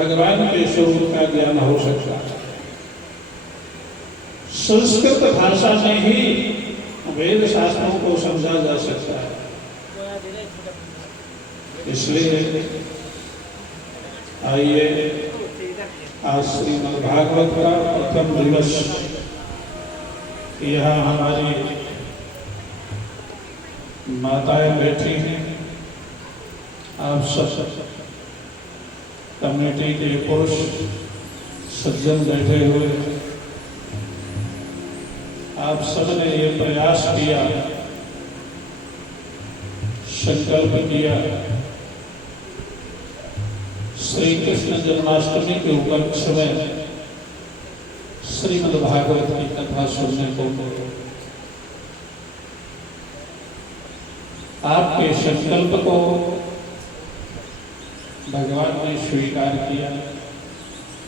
भगवान के स्वरूप का ज्ञान हो सकता है। संस्कृत भाषा में ही वेद शास्त्रों को समझा जा सकता है। इसलिए आइए आज श्रीमद् भागवत का प्रथम दिवस यहाँ हमारी माताएं बैठी हैं, आप सब कमेटी के पुरुष सज्जन बैठे हुए, आप सबने ये प्रयास किया, संकल्प किया श्री कृष्ण जन्माष्टमी के उपलक्ष्य में श्रीमद् भागवत की कथा सुनने को। आपके संकल्प को भगवान ने स्वीकार किया,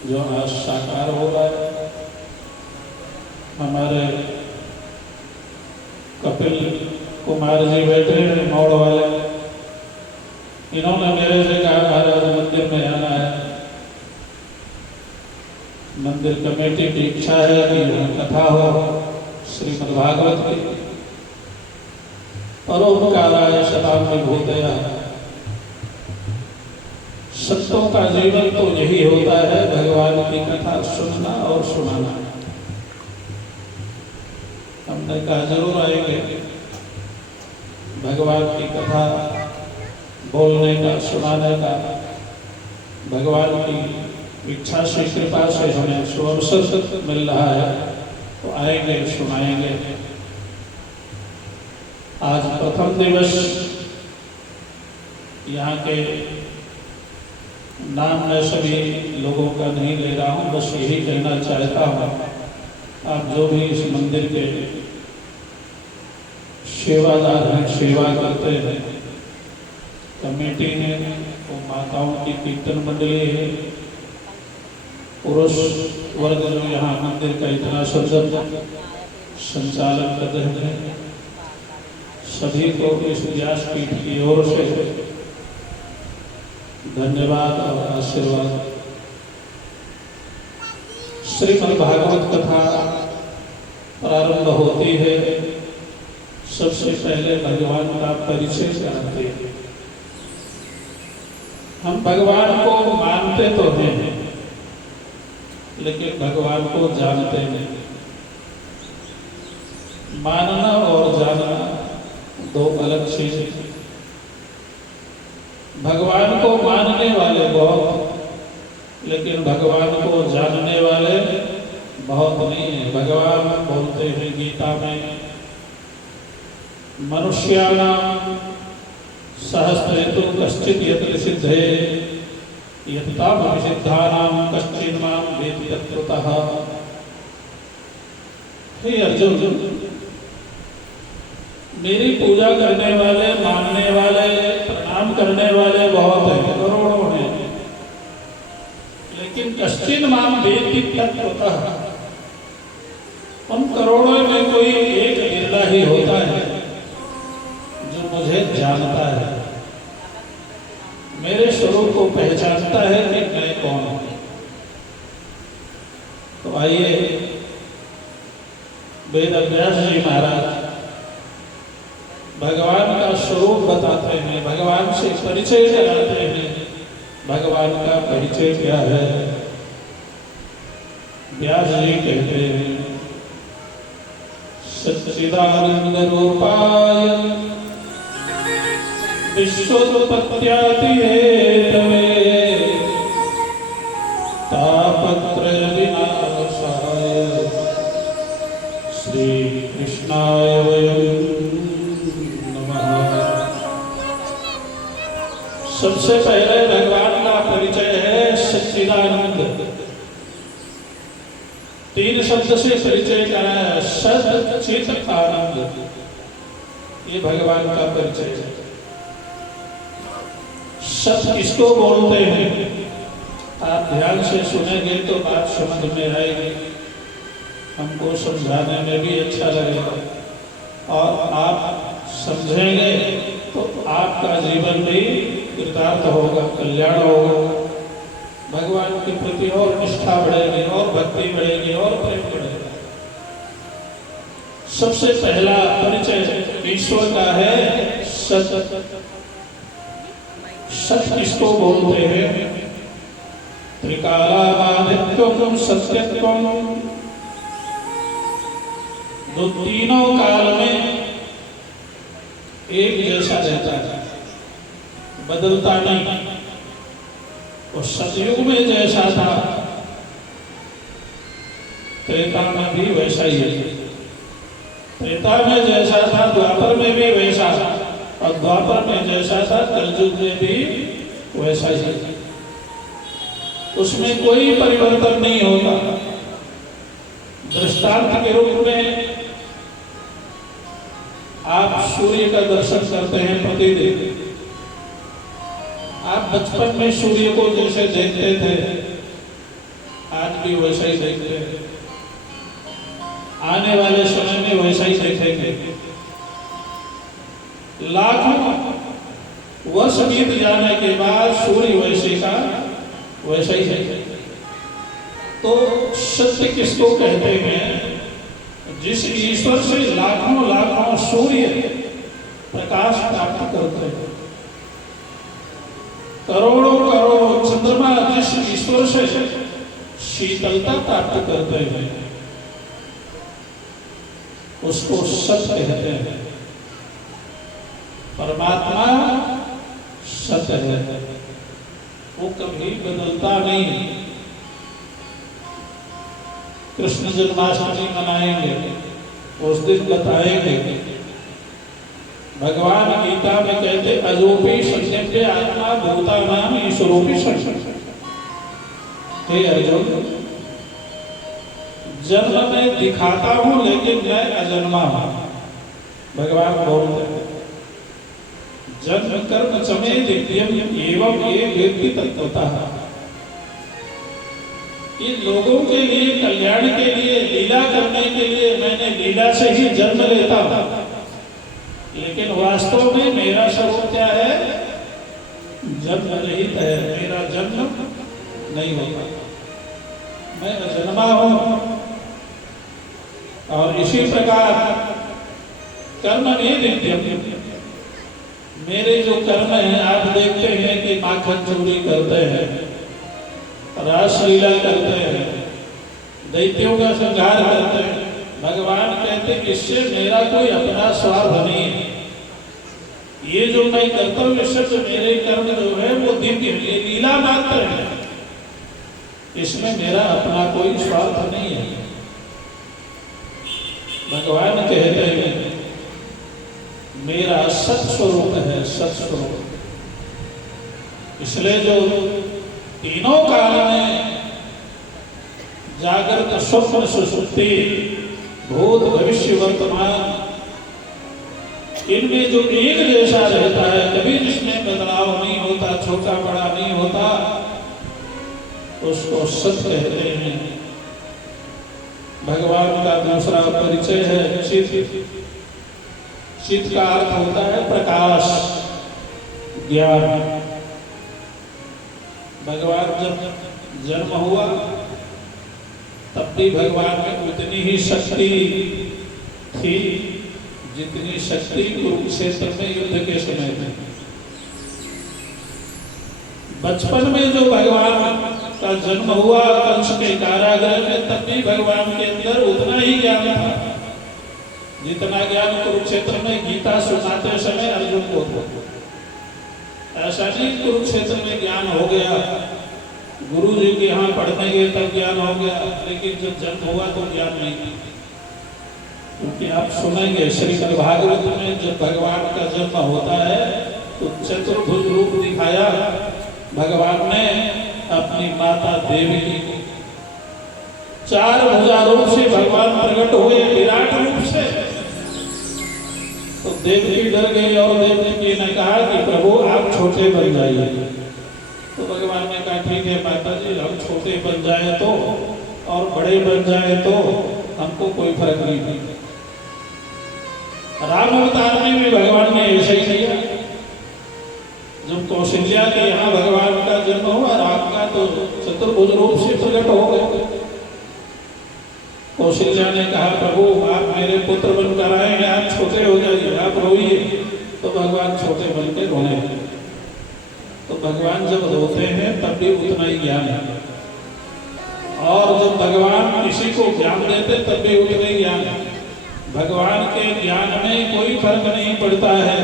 जो आज साकार हो रहा है। हमारे कपिल कुमार जी बैठे हैं मौड़ वाले, इन्होंने मेरे से कहा महाराज मंदिर में आना है। मंदिर कमेटी की इच्छा है कि यहाँ कथा हो श्रीमद् भागवत की। परोपकाराय शताब्दी भूतया, संतों का जीवन तो यही होता है, भगवान की कथा सुनना और सुनाना। हमने कहा जरूर आएंगे, भगवान की कथा बोलने का, सुनाने का, भगवान की इच्छा से, कृपा से हमें सुअवसर मिल रहा है, तो आएंगे, सुनाएंगे। आज प्रथम दिवस यहाँ के नाम मैं सभी लोगों का नहीं ले रहा हूँ, बस यही कहना चाहता हूँ, आप जो भी इस मंदिर के सेवादार हैं, सेवा करते हैं, कमेटी है, वो माताओं की कीर्तन मंडली है, पुरुष वर्ग जो यहाँ मंदिर का इतना सुंदर संचालन कर रहे हैं, सभी को इस व्यासपीठ की ओर से धन्यवाद और आशीर्वाद। श्रीमद् भागवत कथा प्रारंभ होती है, सबसे पहले भगवान का परिचय कराते हैं। हम भगवान को मानते तो हैं, लेकिन भगवान को जानते नहीं। मानना और जानना दो अलग चीजें। भगवान को मानने वाले बहुत, लेकिन भगवान को जानने वाले बहुत नहीं है। भगवान बोलते हैं गीता में, मनुष्याणां सहस्रेतु कश्चित् यत्र सिद्धे यत्तामविसिद्धानां कश्चिन् मां वेत्ति तत्त्वतः। हे अर्जुन, मेरी पूजा करने वाले, मानने वाले, प्रणाम करने वाले बहुत हैं, करोड़ों हैं, लेकिन कश्चिन् मां वेत्ति तत्त्वतः, उन करोड़ों में कोई एक निर्ला ही होता है जो मुझे जानता है, मेरे स्वरूप को पहचानता है कि मैं कौन हूं। तो आइए वेद व्यास जी महाराज भगवान का स्वरूप बताते हैं, भगवान से परिचय कराते हैं। भगवान का परिचय क्या है? व्यास जी कहते हैं, सच्चिदानंद रूपाय विश्वोत्पत्त्यादि हेतवे तापत्रय विनाशाय श्री कृष्णाय वयम् सबसे पहले भगवान का परिचय है सच्चिदानंद। तीन शब्द से परिचय करा है, सद चित आनंद, ये भगवान का परिचय है। सत किसको बोलते हैं? आप ध्यान से सुनेंगे तो बात समझ में आएगी, हमको समझाने में भी अच्छा लगेगा, और आप समझेंगे तो आपका जीवन भी कृतार्थ होगा, कल्याण होगा। भगवान के प्रति और निष्ठा बढ़ेगी और भक्ति बढ़ेगी और प्रेम बढ़ेगा। सबसे पहला परिचय ईश्वर का है सत। सत किसको बोलते हैं? त्रिकालाबाधित्वम सत्यत्वम, जो तीनों काल में एक जैसा रहता है, बदलता नहीं। और सतयुग में जैसा था त्रेता में भी वैसा ही है। त्रेता में जैसा था द्वापर में भी वैसा, और द्वापर में जैसा था कलयुग में भी वैसा ही है। उसमें कोई परिवर्तन नहीं होता। दृष्टांत के रूप में आप सूर्य का दर्शन करते हैं प्रतिदिन। आप बचपन में सूर्य को जैसे देखते थे आज भी वैसा ही देखते हैं, आने वाले समय में वैसा ही देखेंगे। लाखों वर्ष बीत जाने के बाद सूर्य वैसे का वैसा ही है। तो सत्य किसको कहते हैं? जिस ईश्वर से लाखों लाखों सूर्य प्रकाश प्राप्त करते हैं, करोड़ों करोड़ों चंद्रमा जिस ईश्वर से शीतलता प्राप्त करते हैं, उसको सत्य कहते हैं। परमात्मा सत्य है, वो कभी बदलता नहीं। कृष्ण जन्माष्टमी मनाएंगे, उस दिन बताएंगे। भगवान गीता में कहते अजोपी संयम्य आत्मा भूतानाम ईश्वरोपी संयम्य। हे अर्जुन, जन्म में दिखाता हूं लेकिन मैं अजन्मा हूं। भगवान बोलते हैं जन्म कर्म चमे दिव्यम एवं ये वेत्ति तत्वतः। इन लोगों के लिए, कल्याण के लिए, लीला करने के लिए मैंने लीला से ही जन्म लेता हूं, लेकिन वास्तव में मेरा स्वरूप क्या है? जन्म रहित है। मेरा जन्म नहीं होता, मैं अजन्मा हूं। और इसी प्रकार कर्म नहीं दिव्यम, मेरे जो कर्म हैं, आप देखते हैं कि माखन चोरी करते हैं, रासलीला करते हैं, दैत्यों का संहार करते हैं। भगवान कहते हैं इससे मेरा कोई अपना स्वार्थ नहीं है। ये जो मैं करता हूँ इससे तो मेरे कर्म जो है वो दिव्य है, लीला मात्र है, इसमें मेरा अपना कोई स्वार्थ नहीं है। भगवान कहते हैं मेरा सत स्वरूप है, सत स्वरूप। इसलिए जो तीनों काल में जागृत स्वप्न सुषुप्ति भूत भविष्य वर्तमान, इनमें जो एक जैसा रहता है, कभी जिसमें बदलाव नहीं होता, छोटा बड़ा नहीं होता, उसको सत कहते हैं। भगवान का दूसरा परिचय है चित। चित का अर्थ होता है प्रकाश, ज्ञान। भगवान जब जन्म हुआ तब भी भगवान में उतनी ही शक्ति थी जितनी शक्ति कुरुक्षेत्र में युद्ध के समय थी। बचपन में जो भगवान का जन्म हुआ कंस के कारागृह में, तब भी भगवान के अंदर उतना ही ज्ञान था जितना ज्ञान कुरुक्षेत्र में गीता सुनाते समय अर्जुन को था। ऐसा नहीं कुरुक्षेत्र में ज्ञान हो गया, गुरु जी के यहाँ पढ़ने गए तब ज्ञान हो गया, लेकिन जब जन्म हुआ तो ज्ञान नहीं था। क्योंकि आप सुनेंगे श्रीमद् भागवत में जब भगवान का जन्म होता है तो चतुर्भुज रूप दिखाया भगवान ने अपनी माता देवी को। चार भुजा रूप से भगवान प्रकट हुए, विराट रूप से। तो देवकी डर गई और देवकी ने कहा कि प्रभु आप छोटे बन जाइए। तो भगवान ने कहा ठीक है माता जी, हम छोटे बन जाए तो और बड़े बन जाए तो हमको कोई फर्क नहीं पड़ता। राम अवतार में भी भगवान ने ऐसे ही किया। जब कौशल्या के यहाँ भगवान का जन्म हुआ, राम का तो चतुर्भुज रूप से प्रकट हो गए। कौशल्या ने कहा, प्रभु आप मेरे पुत्र बनकर आएंगे, आप छोटे हो जाइए, आप रोइए। तो भगवान छोटे बन के रोने लगे। तो भगवान जब रोते हैं तब भी उतना ही ज्ञान है, और जब भगवान किसी को ज्ञान देते तब भी उतना ही ज्ञान है। भगवान के ज्ञान में कोई फर्क नहीं पड़ता है।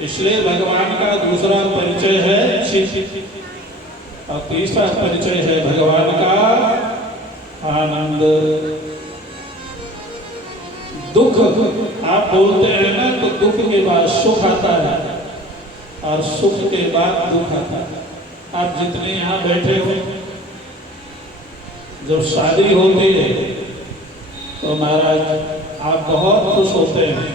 इसलिए भगवान का दूसरा परिचय है चित, और तीसरा परिचय है भगवान का आनंद। दुख आप बोलते हैं ना, तो दुख के बाद सुख आता है, और सुख के बाद दुख आता है। आप जितने यहाँ बैठे हो, जब शादी होती है तो महाराज आप बहुत खुश होते हैं,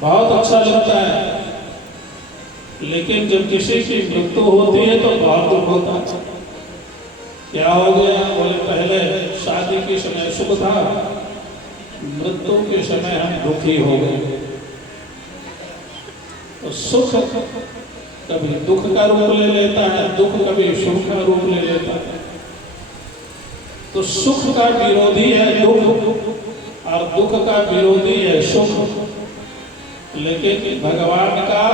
बहुत अच्छा लगता है। लेकिन जब किसी की मृत्यु होती है तो बहुत दुख होता है। क्या हो गया? बोले पहले शादी के समय सुख था, मृत्यु के समय हम दुखी हो गए। तो सुख कभी दुख का रूप ले लेता है, दुख कभी सुख का रूप ले लेता है। तो सुख का विरोधी है दुख, और दुख का विरोधी है सुख। लेकिन भगवान का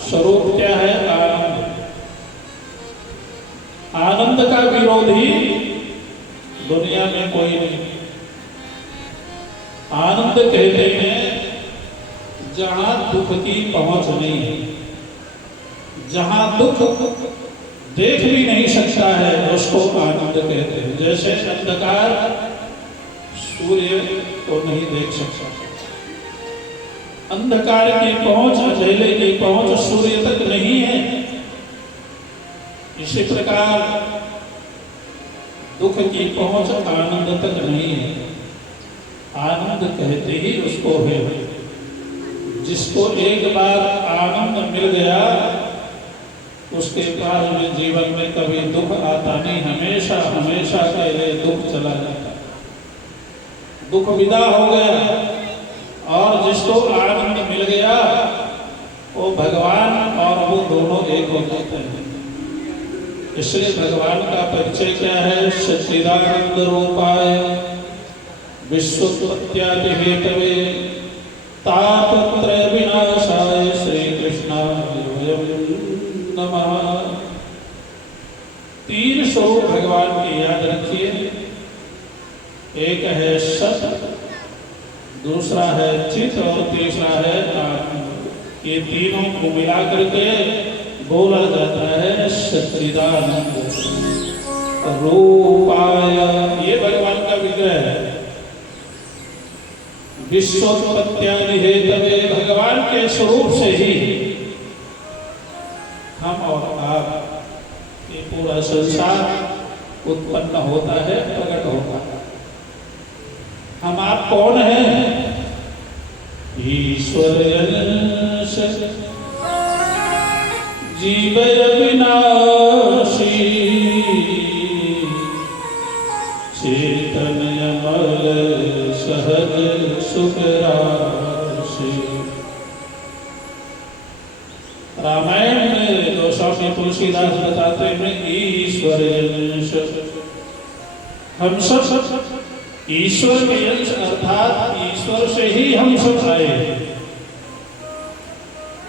स्वरूप क्या है? आनंद। आनंद का विरोधी दुनिया में कोई नहीं। आनंद कहते हैं जहां दुख की पहुंच नहीं है, जहां दुख देख भी नहीं सकता है, उसको आनंद कहते हैं। जैसे अंधकार सूर्य को नहीं देख सकता, अंधकार की पहुंच, अंधेरे की पहुंच सूर्य तक नहीं है। इसी प्रकार दुख की पहुंच आनंद तक नहीं है। आनंद कहते ही उसको है। जिसको एक बार आनंद मिल गया, उसके बाद में जीवन में कभी दुख आता नहीं, हमेशा हमेशा के लिए दुख चला जाता, दुख विदा हो गया। और जिसको आनंद मिल गया वो भगवान और वो दोनों एक हो जाते हैं। इसलिए भगवान का परिचय क्या है? सच्चिदानंद रूपाय विश्वोत्पत्त्यादि हेतवे तापत्रय विनाशाय श्री कृष्णाय नमः। तीन स्वरूप भगवान के याद रखिए। एक है सत, दूसरा है चित, और तीसरा है आनंद। ये तीनों को मिला करके बोला जाता है सच्चिदानंद रूपाय। ये भगवान का विग्रह है। विश्वोत्पत्त्यादि हेतवे, भगवान के स्वरूप से ही हम और आप, ये पूरा संसार उत्पन्न होता है, प्रकट होता है। हम आप कौन हैं? ईश्वर अंश जीव अविनाशी, चैतन्य अमल सहज सुख राशि। रामायण में गोस्वामी तुलसीदास बताते हैं ईश्वर अंश, हम सब ईश्वर के अंश, अर्थात ईश्वर से ही हम सब आए।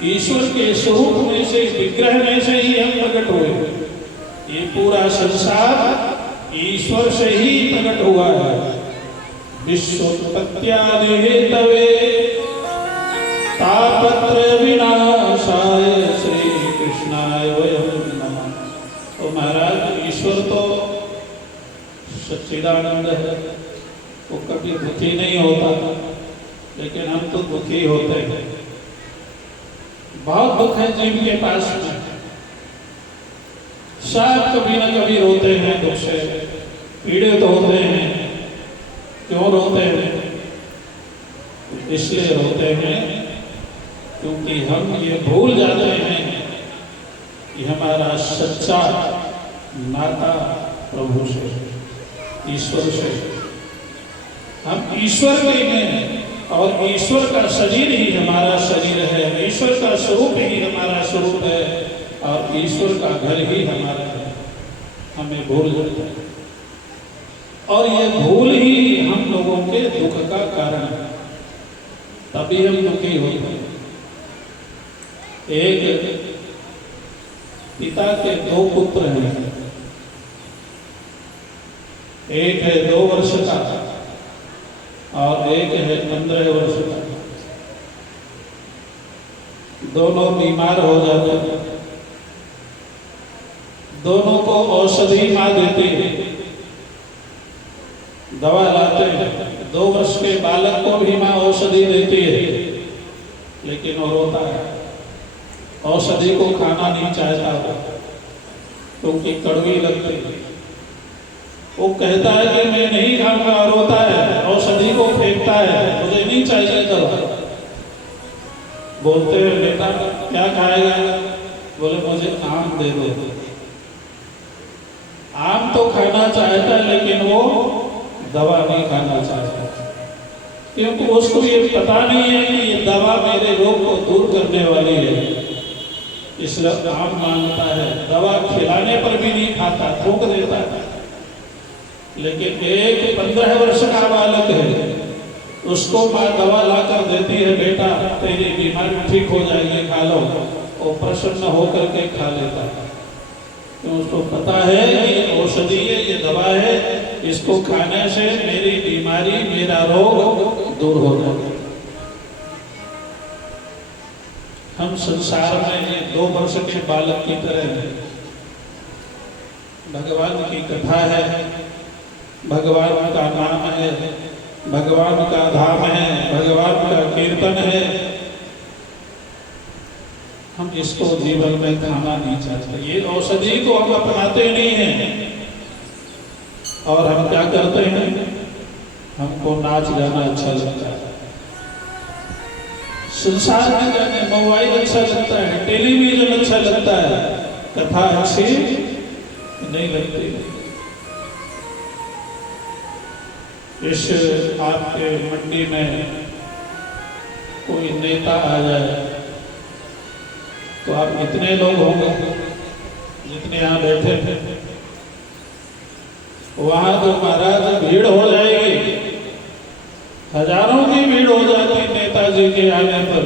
ईश्वर के स्वरूप में से, विग्रह में से ही हम प्रकट हुए। ये पूरा संसार ईश्वर से ही प्रकट हुआ है। विश्वोत्पत्त्यादि हेतवे तापत्रय विनाशाय श्री कृष्णाय वयं नमः। तो महाराज ईश्वर तो सच्चिदानंद है, वो कभी दुखी नहीं होता, लेकिन हम तो दुखी होते हैं। बहुत दुख है जीव के पास में, शायद कभी न कभी रोते हैं, दुख से पीड़ित होते हैं। क्यों रोते हैं? इसलिए रोते हैं क्योंकि हम ये भूल जाते हैं कि हमारा सच्चा नाता प्रभु से, ईश्वर से। हम ईश्वर के हैं और ईश्वर का शरीर ही हमारा शरीर है, ईश्वर का स्वरूप ही हमारा स्वरूप है, और ईश्वर का घर ही हमारा है, हमें भूल जाते हैं। और ये भूल ही हम लोगों के दुख का कारण है, तभी हम दुखी होते हैं। एक पिता के 2 पुत्र हैं, एक है 2 वर्ष का और एक है 15 वर्ष का। दोनों बीमार हो जाते हैं, दोनों को औषधि माँ देती है, दवा लाते हैं। 2 वर्ष के बालक को भी माँ औषधि देती है, लेकिन वो रोता है, औषधि को खाना नहीं चाहता वो, क्योंकि कड़वी लगती है। वो कहता है कि मैं नहीं खाऊंगा, रोता है, औषधि को फेंकता है, मुझे नहीं चाहिए दवा। बोलते हैं बेटा क्या खाएगा? बोले मुझे आम दे दो। आम तो खाना चाहता है, लेकिन वो दवा नहीं खाना चाहता, क्योंकि उसको ये पता नहीं है कि ये दवा मेरे रोग को दूर करने वाली है, इसलिए आम मांगता है। दवा खिलाने पर भी नहीं खाता, थूक देता है। लेकिन एक 15 वर्ष का बालक है, उसको माँ दवा ला कर देती है, बेटा तेरी बीमारी ठीक हो जाएगी, खा लो। वो प्रसन्न होकर के खा लेता है, तो उसको पता है ये औषधि है, ये दवा है, इसको खाने से मेरी बीमारी, मेरा रोग दूर हो जाएगा। हम संसार में ये 2 वर्ष के बालक की तरह हैं। भगवान की कथा है, भगवान का नाम है, भगवान का धाम है, भगवान का कीर्तन है। हम इसको जीवन में खाना नहीं चाहते, ये औषधि को हम अपनाते नहीं हैं। और हम क्या करते हैं? हमको नाच गाना अच्छा लगता है, संसार में जाने मोबाइल अच्छा लगता है, टेलीविजन अच्छा लगता है, कथा अच्छी नहीं लगती। इस आपके मंडी में कोई नेता आ जाए तो आप कितने लोग होंगे जितने यहाँ बैठे थे? वहां तो महाराज भीड़ हो जाएगी, हजारों की भीड़ हो जाती नेताजी के आने पर,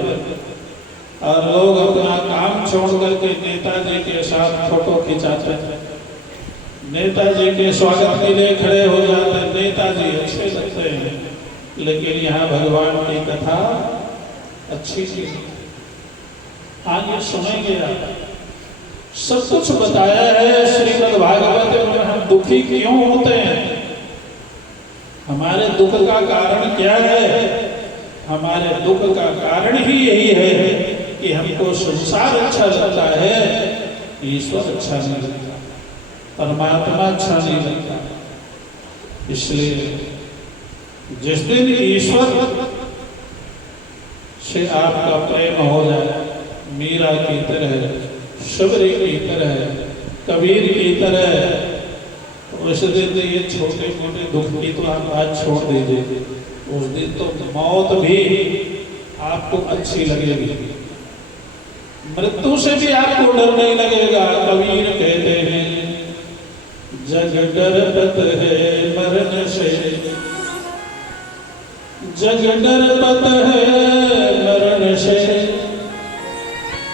और लोग अपना काम छोड़ करके नेताजी के साथ फोटो खिंचाते हैं, नेताजी के स्वागत के लिए खड़े हो जाते हैं, नेताजी अच्छे लगते हैं। लेकिन यहाँ भगवान की कथा अच्छी थी, आगे सुनेंगे आप। सब कुछ बताया है श्रीमद् भागवत में। हम दुखी क्यों होते हैं? हमारे दुख का कारण क्या है? हमारे दुख का कारण ही यही है कि हमको संसार अच्छा लगता है, ईश्वर अच्छा नहीं लगता, परमात्मा अच्छा नहीं लगता। इसलिए जिस दिन ईश्वर से आपका प्रेम हो जाए, मीरा की तरह, शबरी की तरह, कबीर की तरह, उस दिन ये छोटे मोटे दुख की तो आप बात छोड़ दीजिए, उस दिन तो मौत भी आपको अच्छी लगेगी, मृत्यु से भी आपको डर नहीं लगेगा। कबीर कहते हैं जग डरपत है मरण से, जग डरपत है मरण से,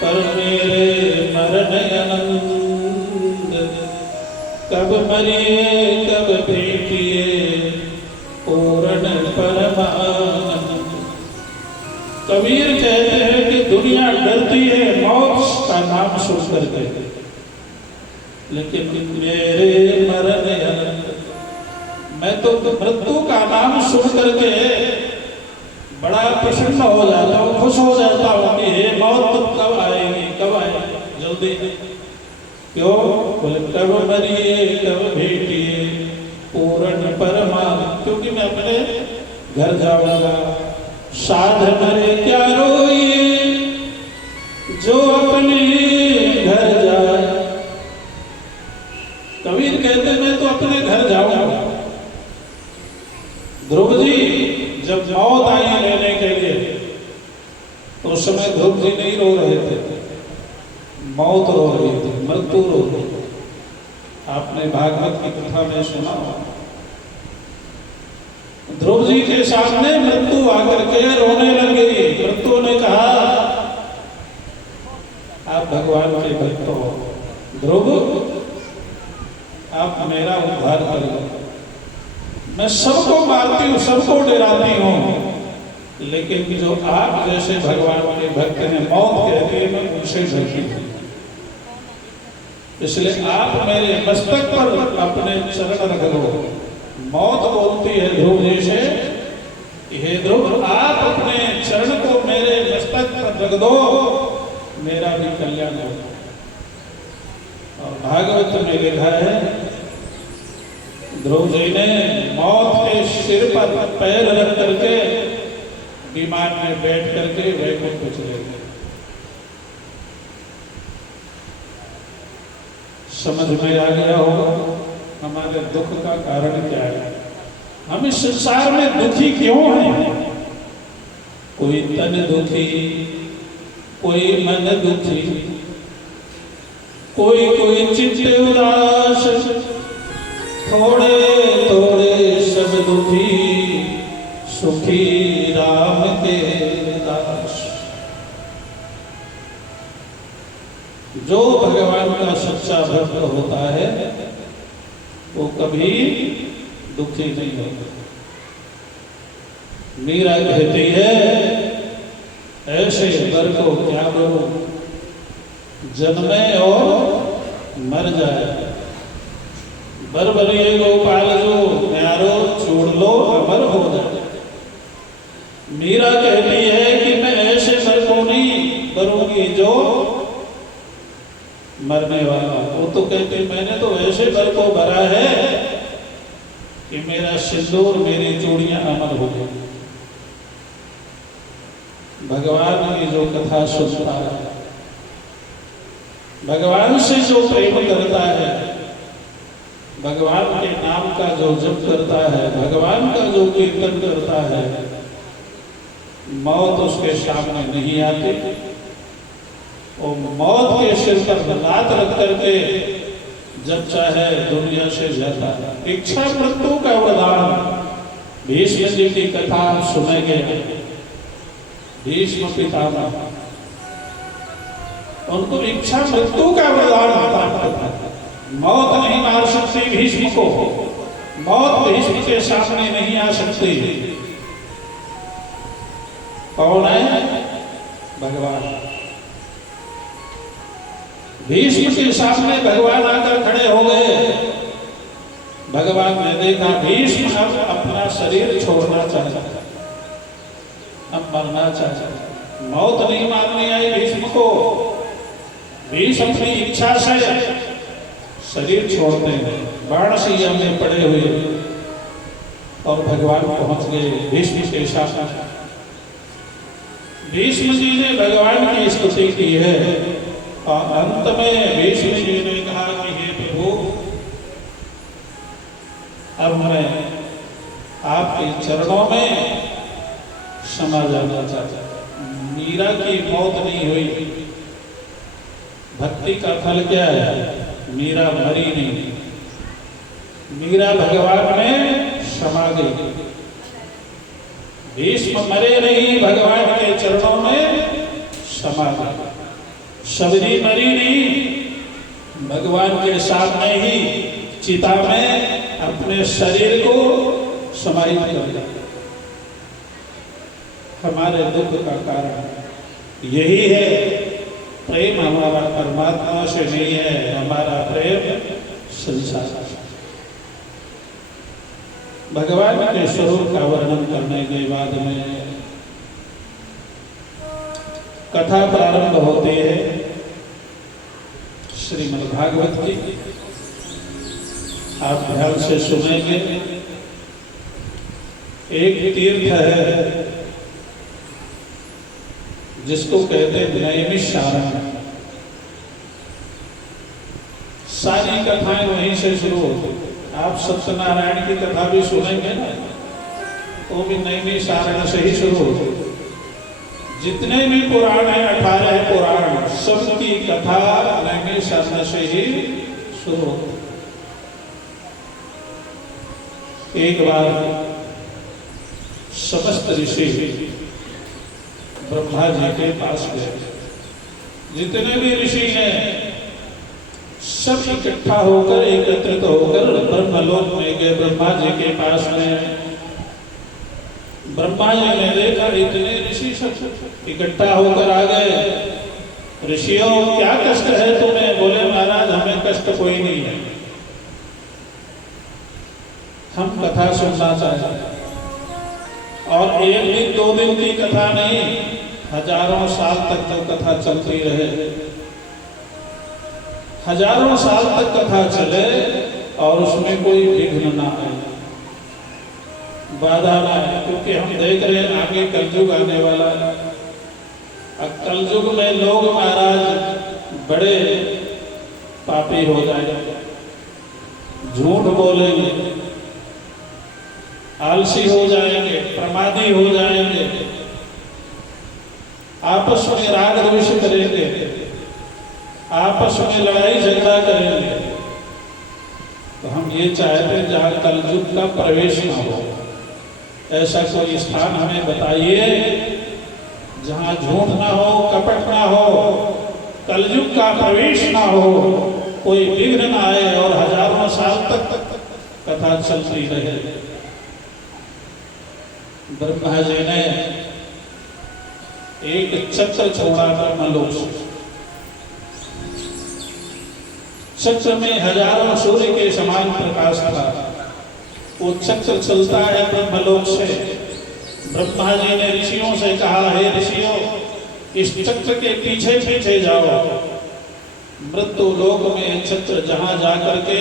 पर मेरे मरण आनंद, कब मरिए कब भेटिए पूर्ण परमानंद। कबीर कहते हैं कि दुनिया डरती है मौत का नाम सुन करके, लेकिन मेरे मरण आनंद, मैं तो मृत्यु का नाम सुन करके बड़ा प्रसन्न हो जाता हूँ, खुश हो जाता हूँ कि हे मौत कब आएगी, कब आएगी, जल्दी। क्यों? बोले कब मरिए कब भेटिए पूर्ण परमानंद, क्योंकि मैं अपने घर जाऊंगा। साध मरे क्या रोइए जो अपने घर जाए। कबीर कहते मैं तो अपने घर जाऊंगा। ध्रुव जी जब मौत आई लेने के हो रही थी, मृत्यु रो रही थी। आपने भागवत की कथा में सुना, ध्रुव जी के सामने मृत्यु आकर के रोने लगी। मृत्यु ने कहा, आप भगवान के भक्त हो, ध्रुव आप मेरा उद्धार करो। मैं सबको मारती हूँ, सबको डराती हूँ, लेकिन जो आप जैसे भगवान के भक्त हैं, मौत कहती है, मैं उनसे डरती हूँ। इसलिए आप मेरे मस्तक पर अपने चरण रख दो। मौत बोलती है ध्रुव जी से, हे ध्रुव आप अपने चरण को मेरे मस्तक पर रख दो, मेरा भी कल्याण हो। और भागवत में लिखा है, ध्रुव जी ने मौत के सिर पर पैर रख करके विमान में बैठ करके वैकुंठ चले गए। समझ में आ गया होगा हमारे दुख का कारण क्या है, हम इस संसार में दुखी क्यों हैं। कोई तन दुखी, कोई मन दुखी, कोई चित्त उदास, थोड़े थोड़े सब दुखी, सुखी राम के दास। जो भगवान का सच्चा भक्त होता है वो कभी दुखी नहीं होता। मीरा कहती है, ऐसे वर को क्या करूं, जन्मे और मर जाए। बरबरिए गोपाल जो न्यारो छोड़ लो अमर हो जाए। मीरा कहती है कि मैं ऐसे वर को नहीं करूंगी जो मरने वाला। वो तो कहते मैंने तो ऐसे वर को भरा है कि मेरा सिंदूर, मेरी चूड़ियां अमर हो गई। भगवान की जो कथा सुनता है, भगवान से जो प्रेम करता है, भगवान के नाम का जो जप करता है, भगवान का जो कीर्तन करता है, मौत उसके सामने नहीं आती। वो मौत के सिर पर लात रख करके जब चाहे दुनिया से जाता है। इच्छा मृत्यु का वरदान, भीष्म जी की कथा सुनेंगे। भीष्म पितामह, उनको इच्छा मृत्यु का वरदान प्राप्त था। मौत नहीं मार सकती भीष्म को, मौत भीष्म के सामने नहीं आ सकती। कौन है? भगवान। भीष्म के सामने भगवान आकर खड़े हो गए। भगवान ने देखा भीष्म अब अपना शरीर छोड़ना चाहता है, अब मरना चाहता है। मौत नहीं मारनी आई भीष्म को। भीष्म अपनी इच्छा से शरीर छोड़ते हैं, बाणसिया में पड़े हुए, और भगवान पहुंच गए भीष्म के साथ। भीष्म जी ने भगवान की स्तुति की है और अंत में भीष्म जी ने कहा कि हे प्रभु, अब मैं आपके चरणों में समा जाना चाहता हूं। मीरा की मौत नहीं हुई। भक्ति का फल क्या है? मीरा मरी नहीं, मीरा भगवान में समा गई। भीष्म मरे नहीं, भगवान के चरणों में समा गए। शबरी मरी नहीं, भगवान के सामने ही चिता में अपने शरीर को समाहित कर दिया। हमारे दुख का कारण यही है, प्रेम हमारा परमात्मा से नहीं है, हमारा प्रेम संसार से। भगवान के स्वरूप का वर्णन करने के बाद में कथा प्रारंभ होती है श्रीमद् भागवत की। आप ध्यान से सुनेंगे। एक तीर्थ है जिसको कहते हैं नैमिषारण्य। सारी कथाएं वहीं से शुरू होती। आप सत्यनारायण की कथा भी सुनेंगे ना, तो भी नैमिषारण्य से ही शुरू होती। जितने भी पुराण हैं 18 पुराण, सबकी कथा नैमिषारण्य से ही शुरू होती। एक बार समस्त ऋषि ब्रह्मा जी के पास गए। जितने भी ऋषि हैं सब इकट्ठा होकर, एकत्रित होकर ब्रह्मलोक में गए। ब्रह्मा जी के पास में ब्रह्मा जी ने देखा इतने ऋषि सब इकट्ठा होकर आ गए। ऋषियों, क्या कष्ट है तुम्हें? बोले महाराज, हमें कष्ट कोई नहीं है, हम कथा सुनना चाहते हैं। और एक दिन दो दिन की कथा नहीं, हजारों साल तक तो कथा चलती रहे। हजारों साल तक कथा चले और उसमें कोई विघ्न ना आए, बाधा ना आए। क्योंकि हम देख रहे हैं आगे कलयुग आने वाला है। अब कलयुग में लोग महाराज बड़े पापी हो जाएंगे, झूठ बोलेंगे, आलसी हो जाएंगे, प्रमादी हो जाएंगे, आपस में राग द्वेष करेंगे, आपस में लड़ाई झगड़ा करेंगे। तो हम ये चाहते हैं जहाँ कलयुग का प्रवेश ना हो, ऐसा कोई स्थान हमें बताइए जहाँ झूठ ना हो, कपट ना हो, कलयुग का प्रवेश ना हो, कोई विघ्न ना आए और हजारों साल तक कथा चलती रहे। ब्रह्मा जी ने एक चक्र छोड़ा ब्रह्मलोक से। चक्र में हजारों सूर्य के समान प्रकाश था। वो चक्र चलता है ब्रह्मलोक से। ब्रह्मा जी ने ऋषियों से कहा, हे ऋषियों, इस चक्र के पीछे पीछे जाओ। मृत्यु लोक में चक्र जहां जाकर के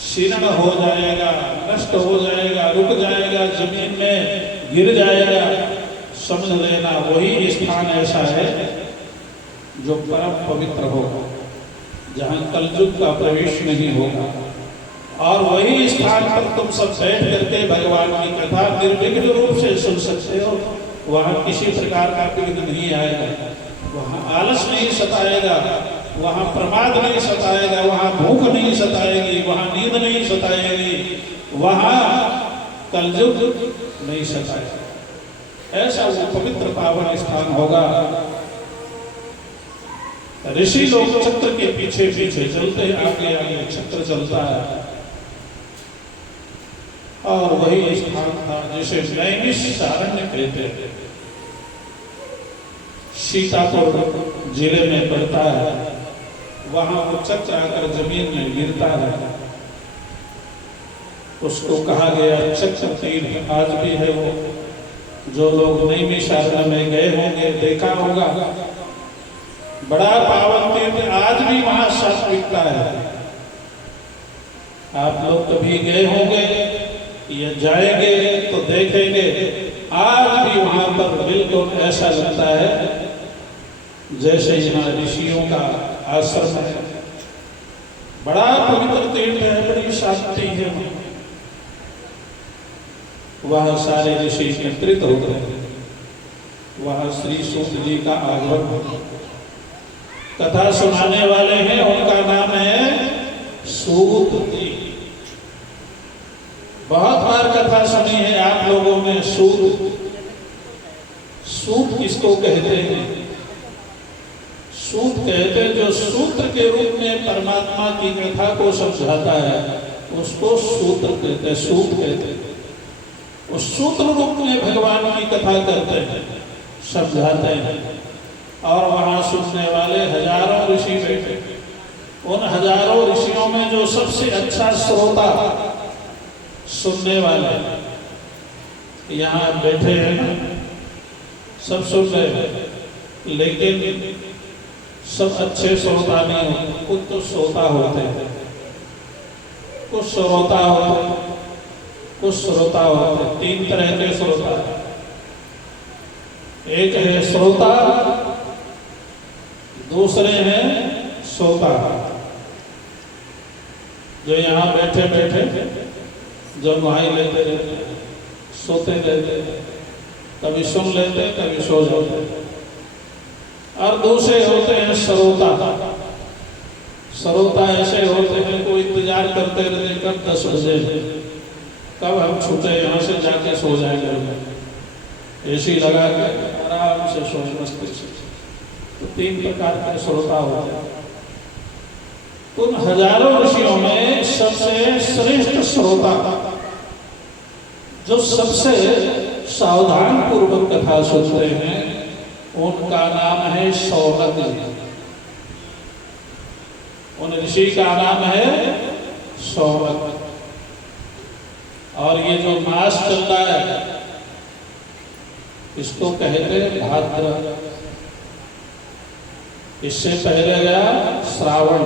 शीर्ण हो जाएगा, नष्ट हो जाएगा, रुक जाएगा, जमीन में गिर जाएगा, समझ लेना वही स्थान ऐसा है जो परम पवित्र होगा, जहां कलयुग का प्रवेश नहीं होगा। और वही स्थान पर तुम सब बैठ करके भगवान की कथा निर्विघ्न रूप से सुन सकते हो। वहां किसी प्रकार का विघ्न नहीं आएगा, वहां आलस नहीं सताएगा, वहां प्रमाद नहीं सताएगा, वहां भूख नहीं सताएगी, वहां नींद नहीं सताएगी, वहां कलयुग नहीं सताएगा। ऐसा वो पवित्र पावन स्थान होगा। ऋषि लोग चक्र के पीछे पीछे चलते, आगे आगे चक्र चलता है। और वही स्थान था जिसे नैमिषारण्य कहते हैं। सीतापुर जिले में पड़ता है। वहां वो चक्र आकर जमीन में गिरता है, उसको कहा गया चक्र तीर्थ। आज भी है वो। जो लोग नैमिषारण्य में गए होंगे देखा होगा, बड़ा पावन तीर्थ। आज भी वहां सात्विकता है। आप लोग कभी गए होंगे या जाएंगे तो देखेंगे, आज भी वहां पर बिल्कुल ऐसा लगता है जैसे यहाँ ऋषियों का आश्रम है। बड़ा पवित्र तीर्थ है, बड़ी शांति है। वह सारे ऋषि एकत्रित होते हैं। वह श्री सूत जी का आगमन होता। कथा सुनाने वाले हैं, उनका नाम है सूत जी। बहुत बार कथा सुनी है आप लोगों ने सूत। सूत किसको कहते हैं? सूत कहते हैं जो सूत्र के रूप में परमात्मा की कथा को समझाता है, उसको सूत्र कहते हैं। सूत कहते हैं उस सूत्र रूप में भगवान की कथा करते हैं, समझाते हैं। और वहां सुनने वाले हजारों ऋषि बैठे। उन हजारों ऋषियों में जो सबसे अच्छा श्रोता सुनने वाले यहाँ बैठे हैं, सब सुन रहे हैं, लेकिन सब अच्छे श्रोता नहीं होते। कुछ तो श्रोता होते हैं, कुछ श्रोता होते हैं, कुछ श्रोता होते हैं। तीन तरह के श्रोता। एक है श्रोता, दूसरे हैं श्रोता, जो यहाँ बैठे बैठे जो नुहाई लेते रहते, सोते रहते, कभी सुन लेते कभी सो जाते। और दूसरे होते हैं श्रोता। श्रोता ऐसे होते हैं कोई इंतजार करते रहते कब 10 बजे कब हम छूटे यहाँ से जाके सो जाएंगे, एसी लगा के आराम से सोए मस्ती से। तो 3 प्रकार के श्रोता होते हैं। उन हजारों ऋषियों में सबसे श्रेष्ठ श्रोता जो सबसे सावधान पूर्वक कथा सुनते हैं उनका नाम है शौनक जी। उन ऋषि का नाम है शौनक। और ये जो मास चल रहा है इसको कहते हैं भाद्र। इससे पहले गया श्रावण।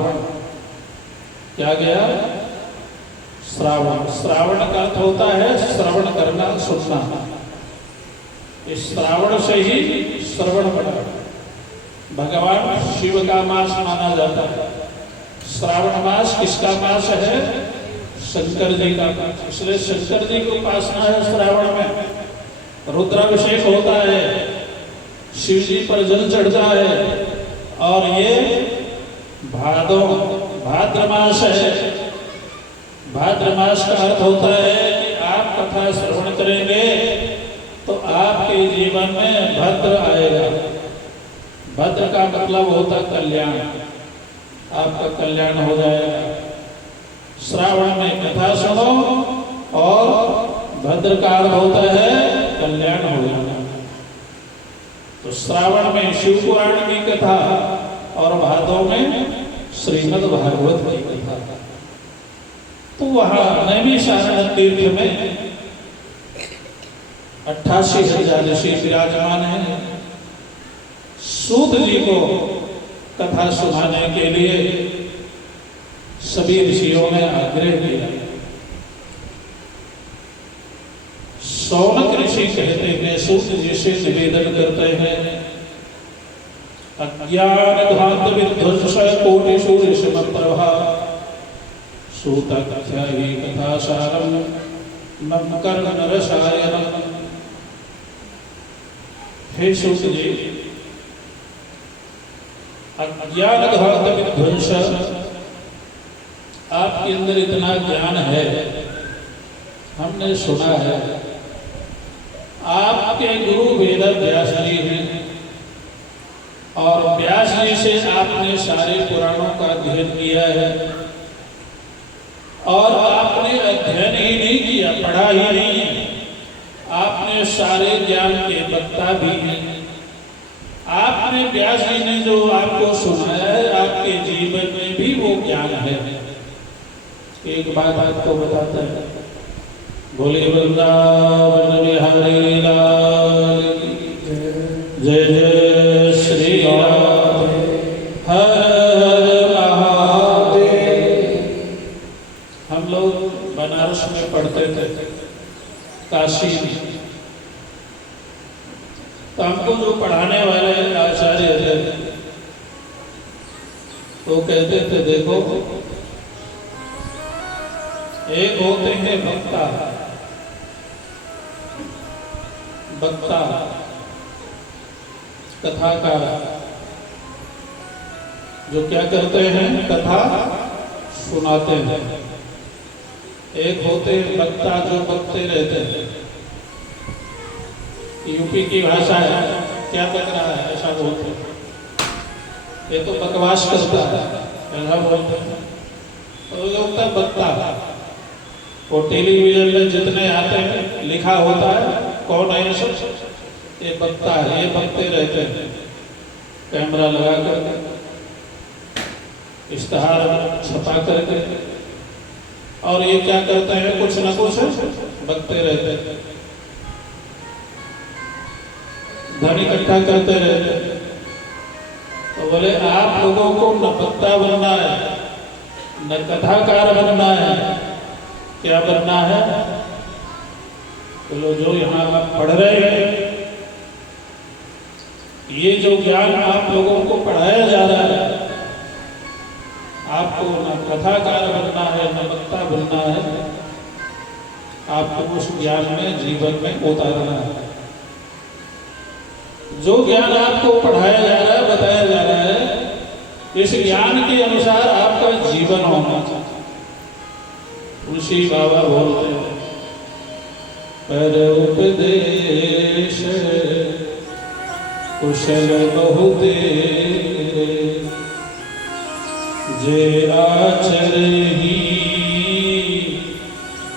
क्या गया? श्रावण। श्रावण का अर्थ होता है श्रवण करना, सुनना। इस श्रावण से ही श्रवण बना। भगवान शिव का मास माना जाता है। श्रावण मास किसका मास है? शंकर जी का मास। इसलिए शंकर जी की उपासना है श्रावण में। रुद्राभिषेक होता है, शिव जी पर जल चढ़ता है। और ये भाद्र मास है। भाद्र मास का अर्थ होता है कि आप कथा श्रवण करेंगे तो आपके जीवन में भद्र आएगा। भद्र का मतलब होता कल्याण। आपका कल्याण हो जाएगा। श्रावण में कथा सुनो और भद्र का अर्थ होता है कल्याण हो जाना। तो श्रावण में शिव पुराण की कथा और भादों में श्रीमद् भागवत की कथा। तो वहां नैमिषारण्य तीर्थ में 88,000 ऋषि विराजमान हैं। सूत जी को कथा सुनाने के लिए सभी ऋषियों ने आग्रह किया। शौनक ऋषि कहते हैं, सूत जी से निवेदन करते हैं, अज्ञान ध्वांत विध्वंस कोटि सूर्य समप्रभा सूतख्या ही कथा सारम नम कर्ण नरसायनम। हे सूत जी, अज्ञान ध्वांत विध्वंस, आपके अंदर इतना ज्ञान है, हमने सुना है। आपके गुरु वेद व्यास जी हैं और व्यास जी से आपने सारे पुराणों का अध्ययन किया है। और आपने अध्ययन ही नहीं किया, पढ़ा ही नहीं है, आपने सारे ज्ञान के वक्ता भी हैं। आपने व्यास जी ने जो आपको सुनाया है, आपके जीवन में भी वो ज्ञान है। एक बात आपको बताता है, बोले वृंदावन बिहारी लाल जय जय श्री राम हर हर महादेव। हम लोग बनारस में पढ़ते थे, काशी में। तो हमको जो पढ़ाने वाले आचार्य थे वो कहते थे, देखो एक होते हैं वक्ता। वक्ता कथाकार, जो क्या करते हैं? कथा सुनाते हैं। एक होते हैं वक्ता, जो बकते रहते हैं। यूपी की भाषा है, क्या बक रहा है ऐसा बोलते हैं। ये तो बकवास करता है ऐसा बोलते हैं। तो ये होता है वक्ता। वो टेलीविजन में जितने आते हैं लिखा होता है कौन है ये सब? ये वक्ता है, ये बकते रहते हैं कैमरा लगा कर, इश्तहार छपा करके। और ये क्या करते हैं? कुछ न कुछ बकते रहते हैं, धन इकट्ठा करते रहते हैं। तो बोले आप लोगों को न वक्ता बनना है न कथाकार बनना है, क्या बनना है? चलो जो यहाँ आप पढ़ रहे हैं, ये जो ज्ञान आप लोगों को पढ़ाया जा रहा है, आपको न कथाकार बनना है न वक्ता बनना है, आपको उस ज्ञान में जीवन में उतारना है। जो ज्ञान आपको पढ़ाया जा रहा है, बताया जा रहा है, इस ज्ञान के अनुसार आपका जीवन होना चाहिए। तुलसी बाबा बोलते हैं, पर उपदेश कुशल बहुते, जे आचरही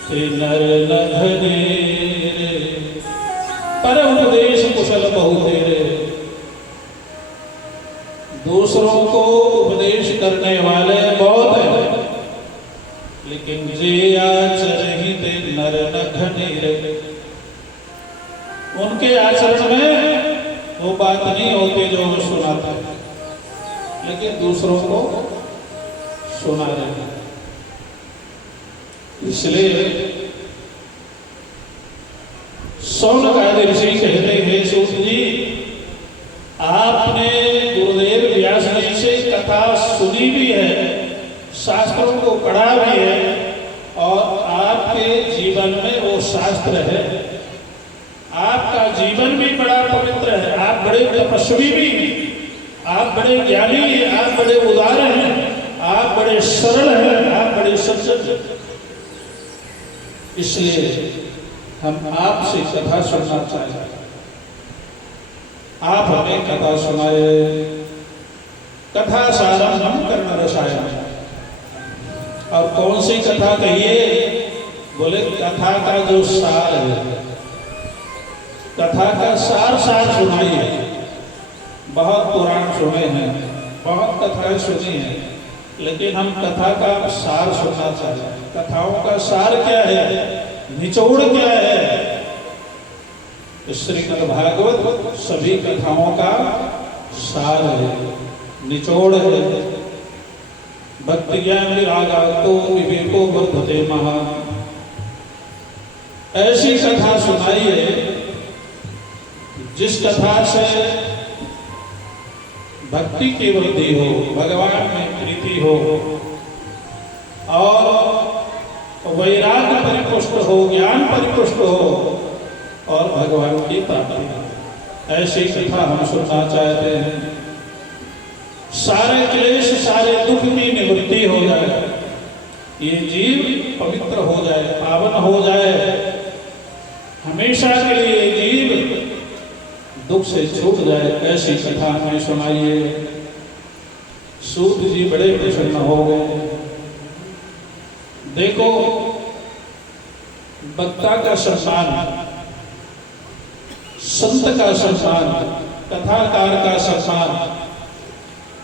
ते नर न धरे। पर उपदेश कुशल बहुते, दूसरों को उपदेश करने वाले बहुत हैं, लेकिन जे आचरही ते नर न धरे, उनके आचरण में वो बात नहीं होती जो वो सुनाता है, लेकिन दूसरों को सुना रहे हैं। इसलिए शौनकादि ऋषि कहते हैं, सूत जी आपने गुरुदेव व्यास जी से कथा सुनी भी है, शास्त्रों को पढ़ा भी है, और आपके जीवन में वो शास्त्र है। आपका जीवन भी बड़ा पवित्र है, आप बड़े तपस्वी भी, आप बड़े ज्ञानी हैं, आप बड़े उदार हैं, आप बड़े सरल हैं, आप बड़े सज्जन हैं। इसलिए हम आपसे कथा सुनना चाहते हैं। आप हमें कथा सुनाए। कथा सारम हम कर्ण रसायन। और कौन सी कथा कहिए? बोले कथा का जो सार है, कथा का सार सुनाइए। बहुत पुराण सुने हैं, बहुत कथाएं सुनी हैं, लेकिन हम कथा का सार सुनना चाहते हैं। कथाओं का सार क्या है, निचोड़ क्या है? श्रीमद् भागवत सभी कथाओं का सार है, निचोड़ है। भक्ति ज्ञान विरागातो विवेको वर्धते महान। ऐसी कथा सुनाइए जिस कथा से भक्ति की वृद्धि हो, भगवान में प्रीति हो, और वैराग्य परिपुष्ट हो, ज्ञान परिपुष्ट हो, और भगवान की प्राप्ति। ऐसी कथा हम सुनना चाहते हैं। सारे क्लेश, सारे दुख की निवृत्ति हो जाए, ये जीव पवित्र हो जाए, पावन हो जाए, हमेशा के लिए जीव दुख से छूट जाए। ऐसी कथा हमें सुनाइए। सूत जी बड़े प्रसन्न हो गए। देखो, वक्ता का सम्मान, संत का सम्मान, कथाकार का सम्मान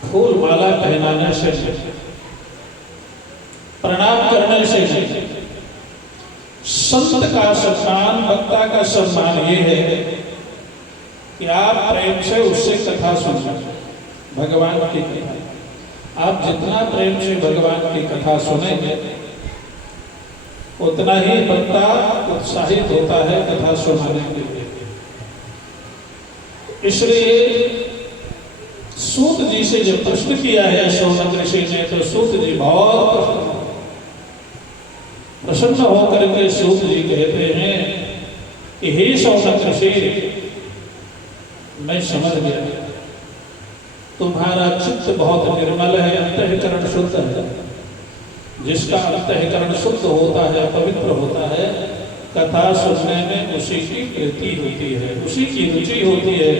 फूल माला पहनाने से, प्रणाम करने से। संत का सम्मान, वक्ता का सम्मान ये है कि आप प्रेम से उससे कथा सुनें, भगवान की कथा। आप जितना प्रेम से भगवान की कथा सुनेंगे, उतना ही वक्ता उत्साहित होता है कथा सुनाने के लिए। इसलिए सूत जी से जब प्रश्न किया है शौनक ऋषि ने, तो सूत जी बहुत प्रसन्न होकर के सूत जी कहते हैं कि हे शौनक ऋषि, मैं समझ गया, तुम्हारा चित्त बहुत निर्मल है, अंतःकरण शुद्ध है। जिसका अंतःकरण शुद्ध होता है, पवित्र होता है, कथा सुनने में उसी की प्रीति होती है, उसी की रुचि होती है।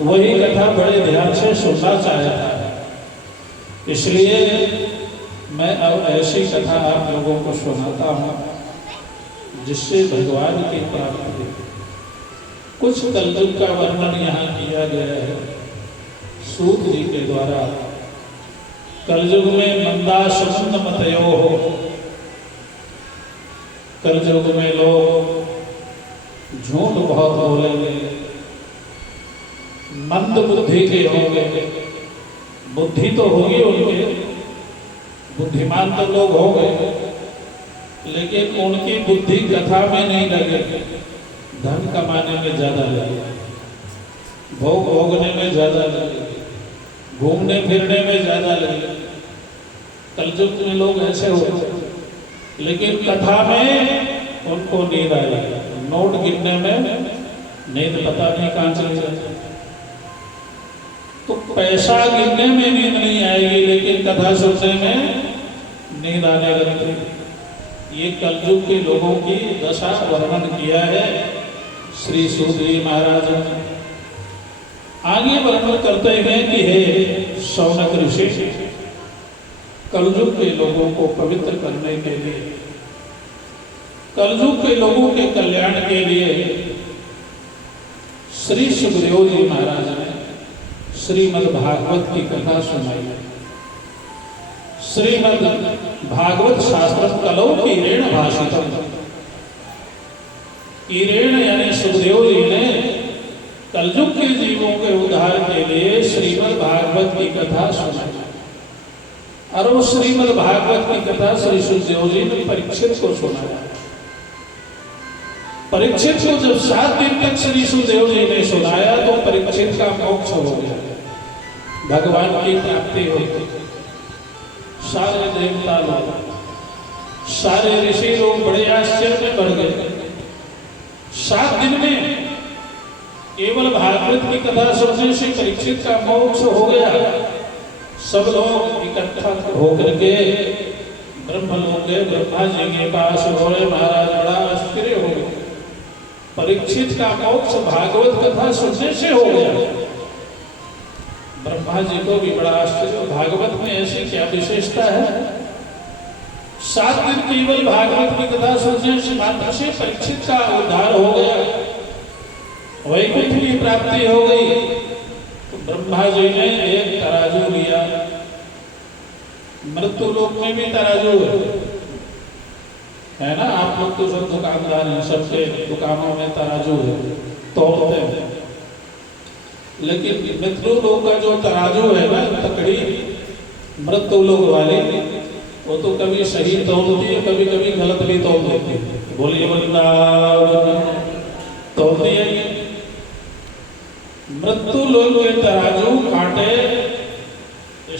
वही कथा बड़े ध्यान से सुनना चाहता है। इसलिए मैं अब ऐसी कथा आप लोगों को सुनाता हूँ जिससे भगवान की प्राप्ति हो। कुछ कलयुग का वर्णन यहाँ किया गया है सूत जी के द्वारा। कलयुग में मंदासुमंद मतयो हो। कलयुग में लोग झूठ बहुत बोलेंगे, मंद बुद्धि के होंगे। बुद्धि तो होगी उनके, बुद्धिमान तो लोग होंगे, लेकिन उनकी बुद्धि कथा में नहीं लगेगी, धन कमाने में ज्यादा लगेगी, भोग भोगने में ज्यादा लगेगी, घूमने फिरने में ज्यादा लगेगी। कलयुग में लोग ऐसे होते हैं, लेकिन कथा में उनको नींद आएगी, नोट गिनने में नींद पता नहीं कहाँ चली जाती। तो पैसा गिनने में नींद नहीं आएगी, लेकिन कथा सुनने में नींद आने लगती। ये कलयुग के लोगों की दशा वर्णन किया है श्री सूत जी महाराज ने। आगे वर्णन करते हैं कि हे शौनक ऋषि, कलयुग के लोगों को पवित्र करने के लिए, कलयुग के लोगों के कल्याण के लिए श्री सुखदेव जी महाराज ने श्रीमद् भागवत की कथा सुनाई है। श्रीमद् भागवत शास्त्र कलौ कीरेण भाषितम्। कीरेण यानी सुखदेव जी ने कलयुग के जीवों के उद्धार के लिए श्रीमद् भागवत की कथा सुनाई। और वो श्रीमद् भागवत की कथा श्री सुखदेव जी ने परीक्षित को सुनाया। परीक्षित को जब 7 दिन तक श्री सुखदेव जी ने सुनाया तो परीक्षित का मोक्ष हो गया, भगवान की प्राप्ति हो गई। सारे देवता लोग, सारे ऋषि लोग बड़े आश्चर्य में बढ़ गए। 7 दिन में केवल भागवत की कथा सुनने से परीक्षित का मोक्ष हो गया। सब लोग इकट्ठा होकर के ब्रह्मलोक गए, ब्रह्मा जी के पास बोले महाराज बड़ा आश्चर्य हो गया, परीक्षित का मोक्ष भागवत कथा सुनने से हो गया। ब्रह्मा जी को भी बड़ा आश्चर्य, भागवत में ऐसी क्या विशेषता है? 7 दिन केवल भागवत की कथा सुनने से मात्र से परीक्षित का उद्धार हो गया, वैकुंठ की प्राप्ति हो गई। तो ब्रह्मा जी ने एक तराजू लिया, मृत्यु लोक में भी तराजू है ना, आप लोग तो सब दुकानदार हैं, सबके दुकानों में तराजू है, तोलते हैं। लेकिन मृत्यु लोक का जो तराजू है ना, तकड़ी मृत्यु लोक वाली, वो तो कभी सही तोलती है, कभी कभी गलत भी तोल देती है। बोलिए वृंदावन, तोलती है। मृत्यु लोक के तराजू कांटे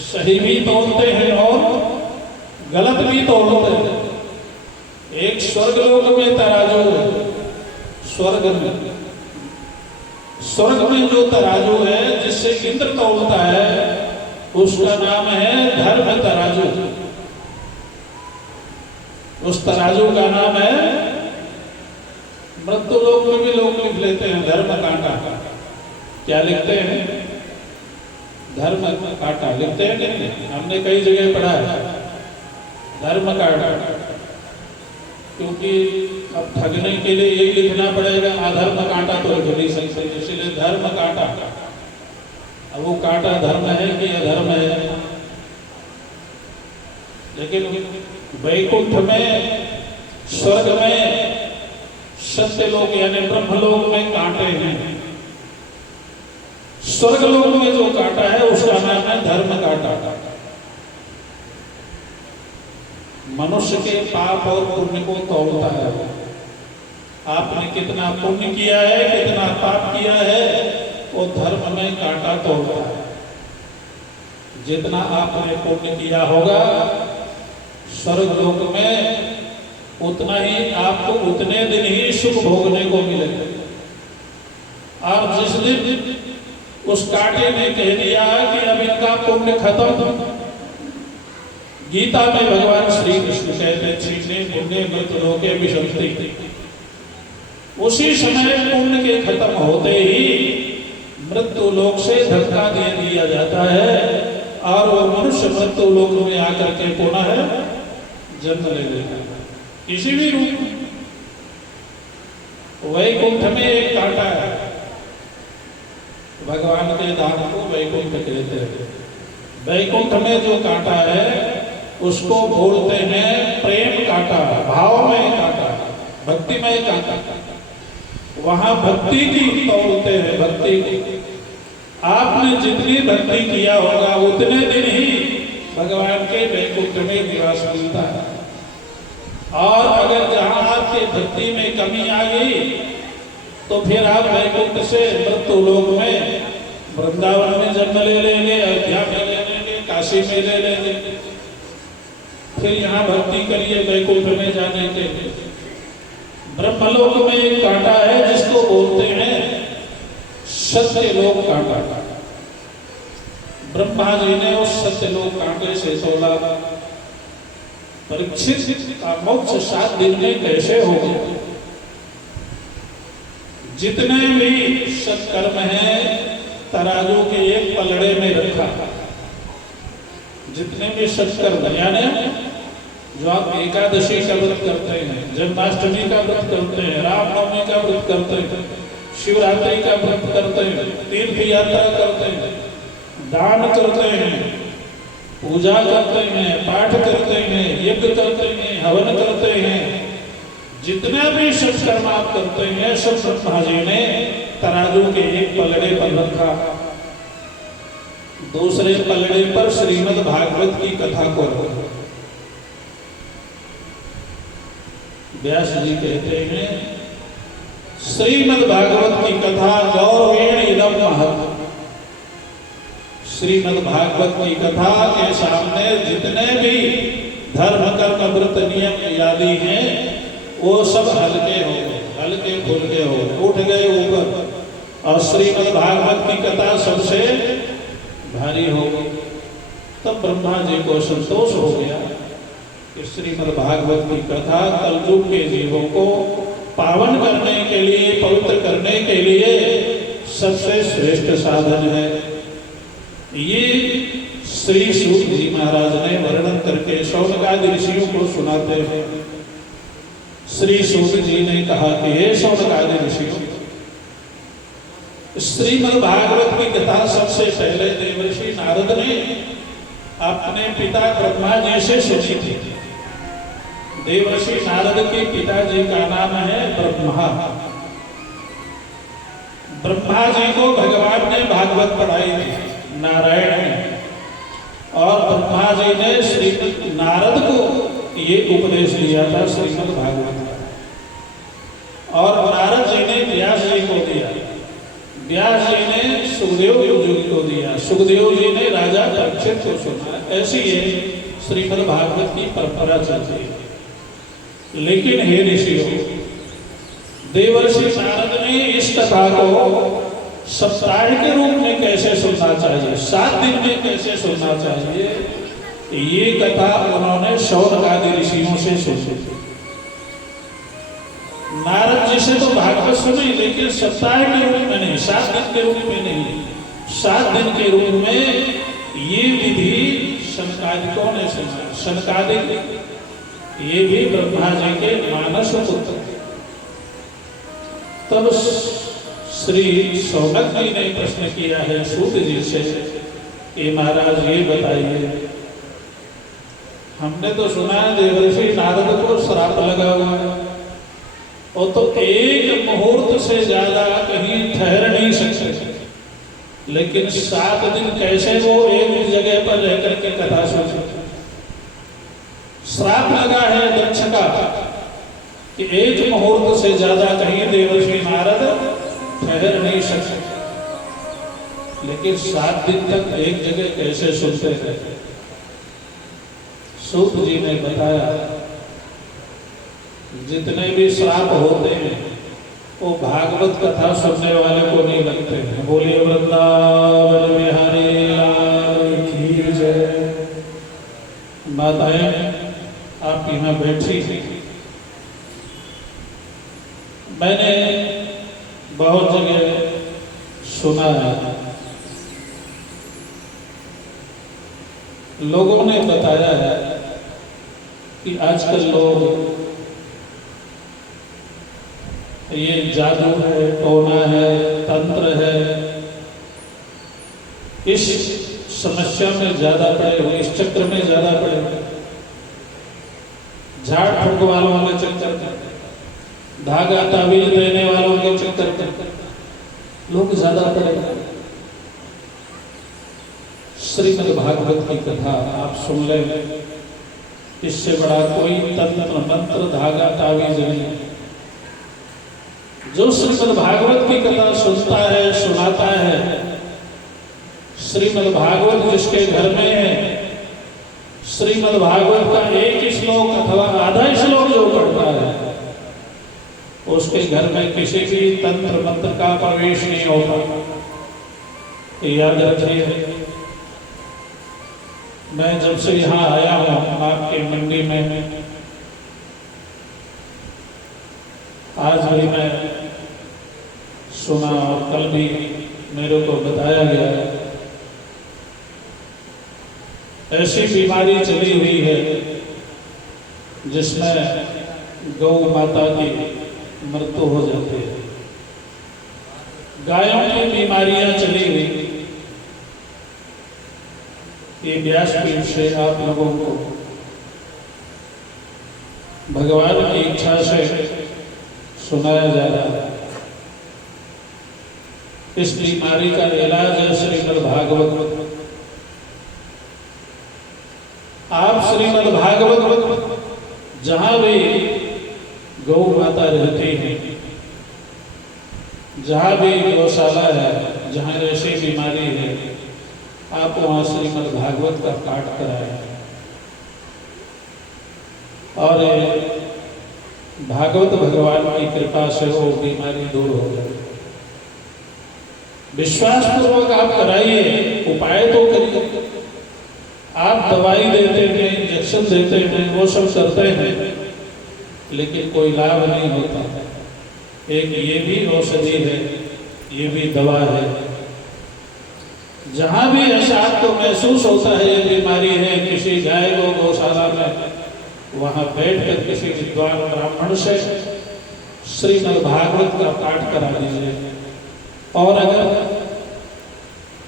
सही भी तोलते हैं और गलत भी तोलते हैं। एक स्वर्ग लोक में तराजू है, स्वर्ग में जो तराजू है जिससे इंद्र तोलता है उसका नाम है धर्म तराजू। उस तराजू का नाम है, मृत्यु लोक में भी लोग लिख लेते हैं धर्म कांटा। क्या लिखते हैं? धर्म कांटा लिखते हैं नहीं? हमने कई जगह पढ़ा है धर्म कांटा, क्योंकि अब ठगने के लिए यही लिखना पड़ेगा, अधर्म कांटा तो लिख नहीं सकते, इसलिए धर्म कांटा। अब वो कांटा धर्म है कि अधर्म है? लेकिन वैकुंठ में, स्वर्ग में, सत्यलोक यानी ब्रह्मलोक में कांटे हैं। स्वर्गलोक में जो कांटा है उसका नाम है धर्म कांटा। मनुष्य के पाप और पुण्य को तोलता है। आपने कितना पुण्य किया है, कितना पाप किया है, वो धर्म में कांटा तोलता है। जितना आपने पुण्य किया होगा स्वर्ग लोक में, उतना ही आपको उतने दिन ही सुख भोगने को मिलेगा। और जिस दिन उस कांटे ने कह दिया कि अब इनका पुण्य खत्म, गीता में भगवान श्री कृष्ण कहते हैं छीने पुण्य मृत लोके विशंति, उसी समय पुण्य के खत्म होते ही मृत्यु लोक से धक्का दे दिया जाता है और वो मनुष्य मृत्यु लोक में आकर के पुनः जन्म ले लेता है किसी भी रूप में। वैकुंठ में एक कांटा है, भगवान के दान को वैकुंठ कहते हैं। वैकुंठ में जो कांटा है उसको बोलते हैं प्रेम कांटा, भावमय कांटा, भक्तिमय कांटा। वहां भक्ति की तोलते हैं, भक्ति की। आपने जितनी भक्ति किया होगा उतने दिन ही भगवान के वैकुंठ में निवास मिलता है। और अगर जहां आपकी भक्ति में कमी आ गई तो फिर आप वैकुंठ से मृत्यु लोक में, वृंदावन में जन्म ले लेंगे, अयोध्या में ले लेंगे, काशी में ले लेंगे, फिर यहाँ भक्ति करिए वैकुंठ में जाने के लिए। ब्रह्मलोक में एक कांटा है जिसको बोलते हैं सत्य लोक कांटा। ब्रह्मा जी ने उस सत्यलोक कांटे से तोला, परीक्षित का मोक्ष 7 दिन में कैसे हो गया। जितने भी सत्कर्म हैं तराजू के एक पलड़े में रखा। जितने भी सत्कर्म यानी जो आप एकादशी का व्रत करते हैं, जन्माष्टमी का व्रत करते हैं, रामनवमी का व्रत करते हैं, शिवरात्रि का व्रत करते हैं, तीर्थ यात्रा करते हैं, दान करते हैं, पूजा करते हैं, पाठ करते हैं, यज्ञ करते हैं, हवन करते हैं, जितना भी सत्कर्म आप करते हैं सब ब्रह्मा जी ने तराजू के एक पलड़े पर रखा। दूसरे पलड़े पर श्रीमद् भागवत की कथा को रखा। व्यास जी कहते हैं श्रीमद् भागवत की कथा गौरवेण इदं महत्। श्रीमद् भागवत की कथा के सामने जितने भी धर्म कर्म व्रत नियम आदि हैं वो सब हल्के हो गए, हल्के फुल्के हो उठ गए ऊपर, और श्रीमद् भागवत की कथा सबसे भारी हो गई। तब ब्रह्मा जी को संतोष हो गया कि श्रीमद् भागवत की कथा कलयुग के जीवों को पावन करने के लिए, पवित्र करने के लिए सबसे श्रेष्ठ साधन है। ये श्री सूत जी महाराज ने वर्णन करके शौनकादि ऋषियों को सुनाते हैं। श्री सूत जी ने कहा कि हे शौनकादि ऋषियों, श्रीमद् भागवत की कथा सबसे पहले देवर्षि नारद ने अपने पिता ब्रह्मा जी से सुनी थी। देवर्षि नारद के पिताजी का नाम है ब्रह्मा। ब्रह्मा जी को भगवान ने भागवत पढ़ाई थी, नारायण ने, और ब्रह्मा जी ने श्री नारद को ये उपदेश दिया था श्रीमद् भागवत, और नारद जी ने व्यास जी को दिया, व्यास जी ने सुखदेव जी को दिया, सुखदेव जी ने राजा परीक्षित को सुना। ऐसी ये श्रीमद् भागवत की परंपरा चलती है। लेकिन हे ऋषियों, देवर्षि नारद ने इस कथा को सप्ताह के रूप में कैसे सुनना चाहिए, 7 दिन में कैसे सुनना चाहिए, ये कथा उन्होंने शौनकादि ऋषियों से सुनी। नारद जी से तो भागवत सुनी, लेकिन सप्ताह के रूप में नहीं, 7 दिन के रूप में नहीं, 7 दिन के रूप में ये विधि शनकादिकों ने सुना। शनकादिक ये भी ब्रह्मा जी के मानस पुत्र। तब श्री शौनक जी ने प्रश्न किया है सूत जी से कि महाराज ये बताइए, हमने तो सुना है देवर्षि नारद को श्राप लगा हुआ है, और तो एक मुहूर्त से ज्यादा कहीं ठहर नहीं सकते, लेकिन 7 दिन कैसे वो एक जगह पर रहकर के कथा सुन। श्राप लगा है दक्ष का कि एक मुहूर्त से ज्यादा कहीं देवर्षि नारद ठहर नहीं सकते, लेकिन 7 दिन तक एक जगह कैसे सुनते हैं। सूत जी ने बताया जितने भी श्राप होते हैं वो भागवत कथा सुनने वाले को नहीं लगते हैं। बोलिए वृंदावन बिहारी लाल की जय। माताएं आप यहाँ बैठी थी, मैंने बहुत जगह सुना है, लोगों ने बताया है कि आजकल लोग ये जादू है, टोना है, तंत्र है, इस समस्या में ज्यादा पड़े हुए, इस चक्र में ज्यादा पड़े हुए, झाड़ फूक वालों के चक्कर में, धागा तावीज देने वालों के चक्कर में लोग ज्यादा पड़े हुए। श्रीमद् भागवत की कथा आप सुन लें, इससे बड़ा कोई तंत्र मंत्र धागा तावीज नहीं। जो श्रीमद् भागवत की कथा सुनता है, सुनाता है, श्रीमद् भागवत जिसके घर में है, श्रीमद् भागवत का एक श्लोक अथवा आधा श्लोक जो पढ़ता है, उसके घर में किसी भी तंत्र मंत्र का प्रवेश नहीं होता। याद रखिए, मैं जब से यहाँ आया हूँ आपके मंडी में, आज भी मैं सुना और कल भी मेरे को बताया गया, ऐसी बीमारी चली हुई है जिसमें गौ माता की मृत्यु हो जाती है। गायों की बीमारियां चली हुई, ये व्यासपीठ से आप लोगों को भगवान की इच्छा से सुनाया जा रहा है। इस बीमारी का इलाज है श्रीमद् भागवत। आप श्रीमद् भागवत जहां भी गौ माता रहती है, जहां भी गौशाला है, जहां ऐसी बीमारी है, आप वहां श्रीमद् भागवत का पाठ कराएं और भागवत भगवान की कृपा से वो बीमारी दूर हो जाए। विश्वास पूर्वक आप कराइए, उपाय तो करिए। आप दवाई देते हैं, इंजेक्शन देते हैं, वो सब करते हैं, लेकिन कोई लाभ नहीं होता। एक ये भी औषधि है, ये भी दवा है। जहां भी ऐसा आपको महसूस होता है ये बीमारी है, किसी गाय को गौशाला में, वहां बैठकर किसी विद्वान ब्राह्मण से श्रीमद् भागवत का पाठ करा दीजिए। और अगर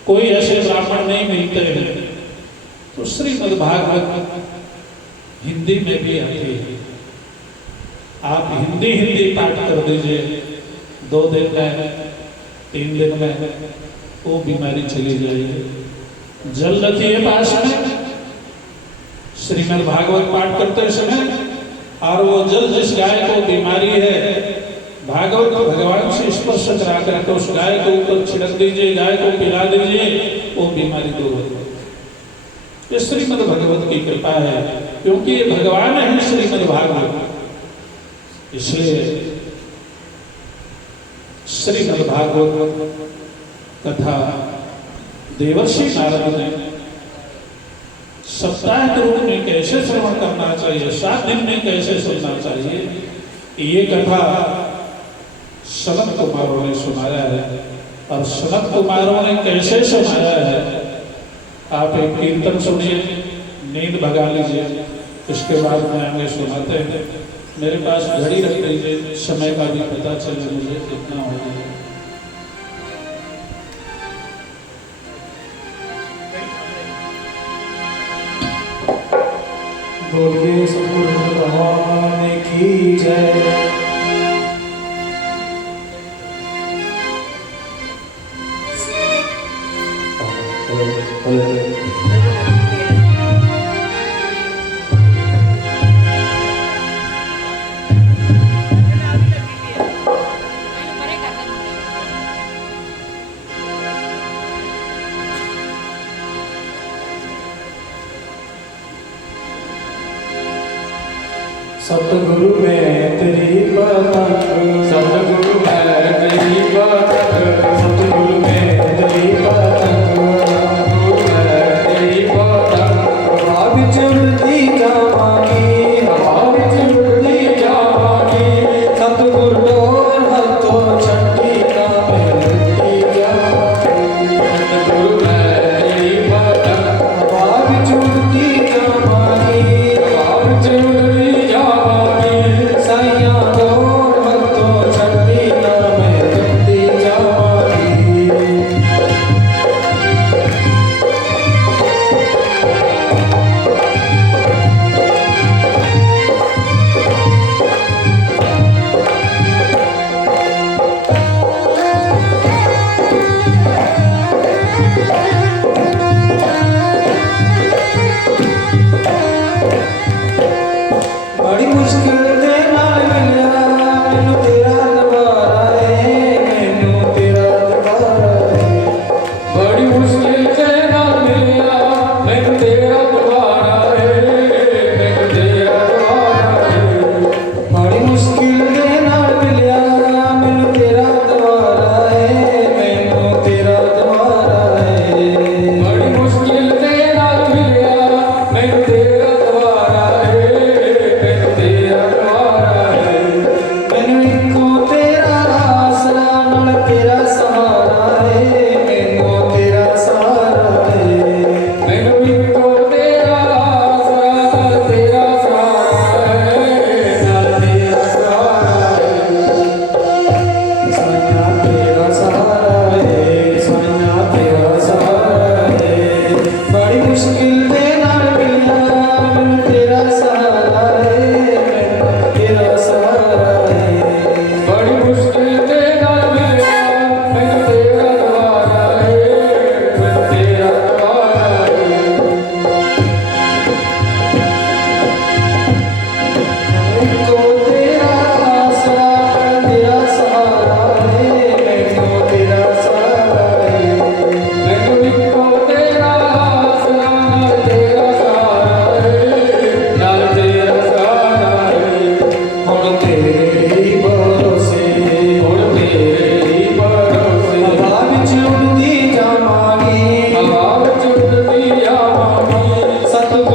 कोई ऐसे ब्राह्मण नहीं मिलते हैं तो श्रीमद् भागवत हिंदी में भी आती है, आप हिंदी पाठ कर दीजिए। 2 दिन में, 3 दिन में वो बीमारी चली जाएगी। जल रखिए पास में श्रीमद् भागवत पाठ करते समय, और वो जल जिस गाय को बीमारी है, भागवत भगवान से स्पर्श करा कर उस गाय को ऊपर छिड़क दीजिए, गाय को पिला दीजिए, वो बीमारी दूर हो जाएगी। ये श्रीमद् भगवत की कृपा है, क्योंकि ये भगवान है श्रीमद् भागवत। इसलिए श्रीमद् भागवत कथा देवर्षि नारद ने सप्ताह के रूप में कैसे श्रवण करना चाहिए, 7 दिन में कैसे सुनना चाहिए, ये कथा सनत कुमारों ने सुनाया है। और सनत कुमारों ने कैसे सुनाया है, आप एक कीर्तन सुनिए, नींद भगा लीजिए, उसके बाद में आगे सुनाते हैं। मेरे पास घड़ी रख लीजिए, समय का भी पता चले मुझे कितना हो गया। बोलिए सतगुरु भगवान की जय। सतगुरु में तेरी पतंग, सतगुरु में तेरी पतंग, सतगुरु में तेरी पतंग, सतगुरु में तेरी पतंग। हवा विच उड़ती जावांगी, हवा विच उड़ती जावांगी, सतगुरु डोर हाथों छठी ना मिलती जावांगी। सतगुरु में तेरी पतंग, हवा विच उड़ती जावांगी, हवा विच उड़ती जावांगी, साइयां डोर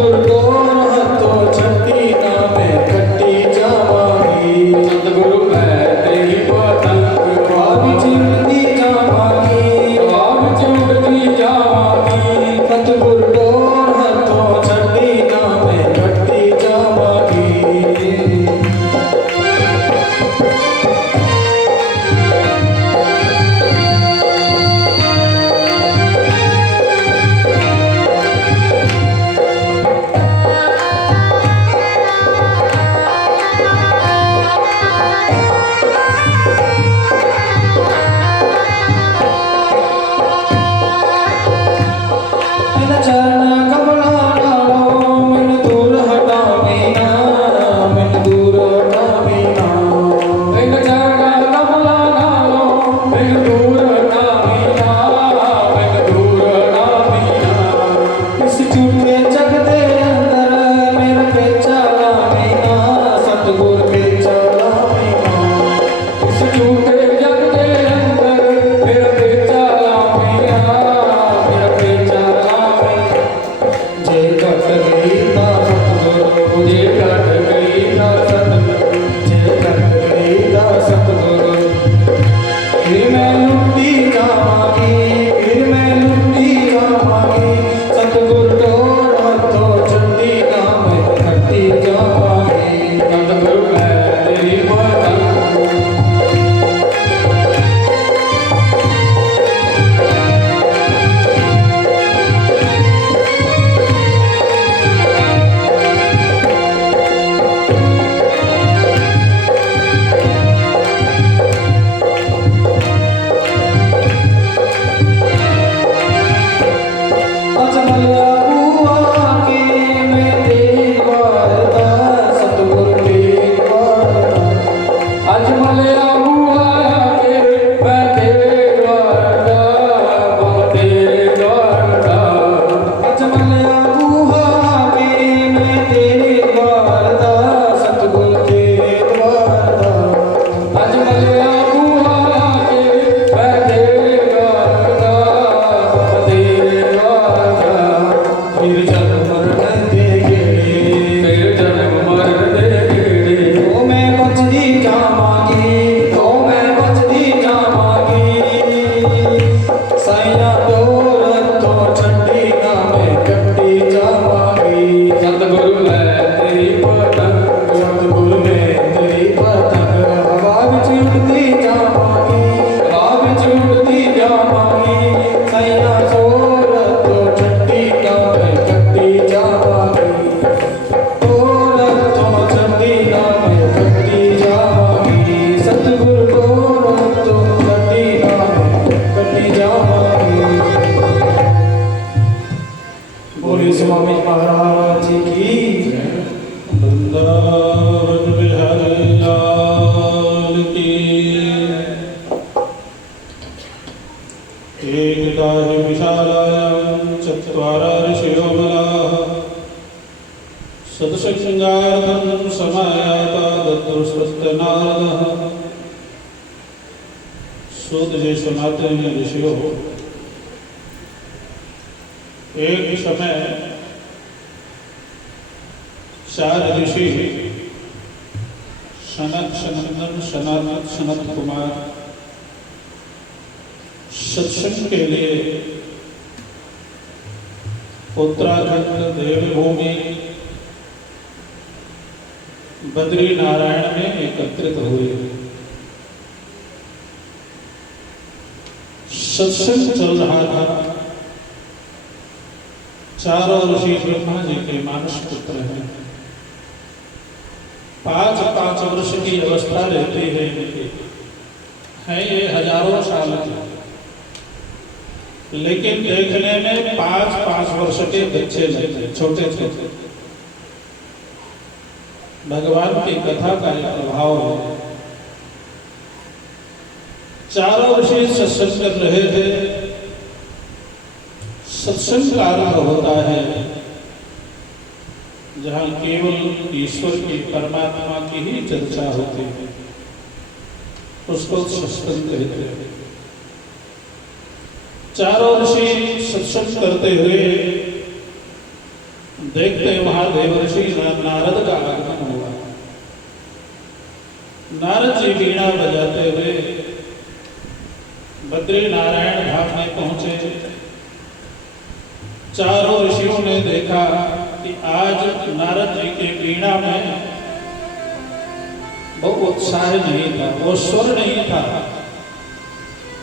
सतगुरु को हथों छठी ना मैं कट्टी जावांगी सतगुरु मैं तेरी पतंग आप चिमटी जावांगी आप चिमटी जावांगी सतगुरु को हथों छठी ना मैं कट्टी जावांगी चरण कमला नालो मन दूर हटावी ना मन दूर हटावी ना इन चरण कमला नालो मन दूर हटावी ना मन दूर हटावी ना इस झूठे जग दे अंदर मेरा के चलावी ना सतगुर के चलावी ना इस झूठे जग दे अंदर मेरा के चलावी ना मेरा के चलावी जे कट गई ता सतगुरु जे कट गई ता सतगुरु जे कट गई ता सतगुरु फिर मैं लुटी जावांगी फिर मैं लुटी जावांगी सतगुरु तोर हथों छठी ना मैं कट्टी जावांगी सतगुरु मैं तेरी पतंग अजमला हुआ के मैं तेरी वारदा सतगुरु तेरी वारदा अजमला हुआ के मैं तेरी वारदा बाबा तेरी वारदा अजमला हुआ के मैं तेरी वारदा सतगुरु तेरी वारदा अजमला हुआ के मैं तेरी वारदा बाबा तेरी वारदा फिर जन्म मरण दे गेड़े फिर जन्म मरण दे गेड़े ओ मैं बचदी जावांगी ओ मैं बचदी जावांगी साईं तोर हथों छठी ना मैं कट्टी जावांगी सतगुरु मैं तेरी पतंग सतगुरु मैं तेरी पतंग हवा विच उड़दी जावांगी हवा विच उड़दी जावांगी साईं तोर हथों छठी ना मैं कट्टी जावांगी तोर हथों छठी ना मैं कट्टी जावांगी सतगुरु तोर हथों छठी ना मैं कट्टी जावांगी बोले स्वामी महाराज की वृंदावन बिहारी लाल की एकदा हि विशालायां चत्वारा ऋषयो मलाः सत्सङ्गार्थं समायाता दद्रुस्तस्य नारदः सूत जी सुनाते हैं ऋषियों एक समय चार ऋषि सनत सनंदन सनातन सनत कुमार सत्संग के लिए उत्तराखंड देवभूमि बद्री नारायण में एकत्रित हुए। सत्संग चल रहा था। चारों ऋषि ब्रह्मा जी के मानस पुत्र हैं। 5-5 वर्ष की अवस्था रहती है इनकी, है ये हजारों साल की, लेकिन देखने में 5-5 वर्ष के बच्चे लगते, छोटे छोटे। भगवान की कथा का यह प्रभाव है। चारों ऋषि सत्संग कर रहे थे। सत्संग का आरंभ होता है जहाँ केवल ईश्वर की, परमात्मा की ही चर्चा होती है, उसको सत्संग कहते हैं। चारों ऋषि सत्संग करते हुए देखते वहां देवर्षि नारद का आगमन हुआ। नारद जी वीणा बजाते हुए बद्री नारायण धाम में पहुंचे। चारों ऋषियों ने देखा कि आज नारद जी के वीणा में वो उत्साह नहीं था, वो स्वर नहीं था,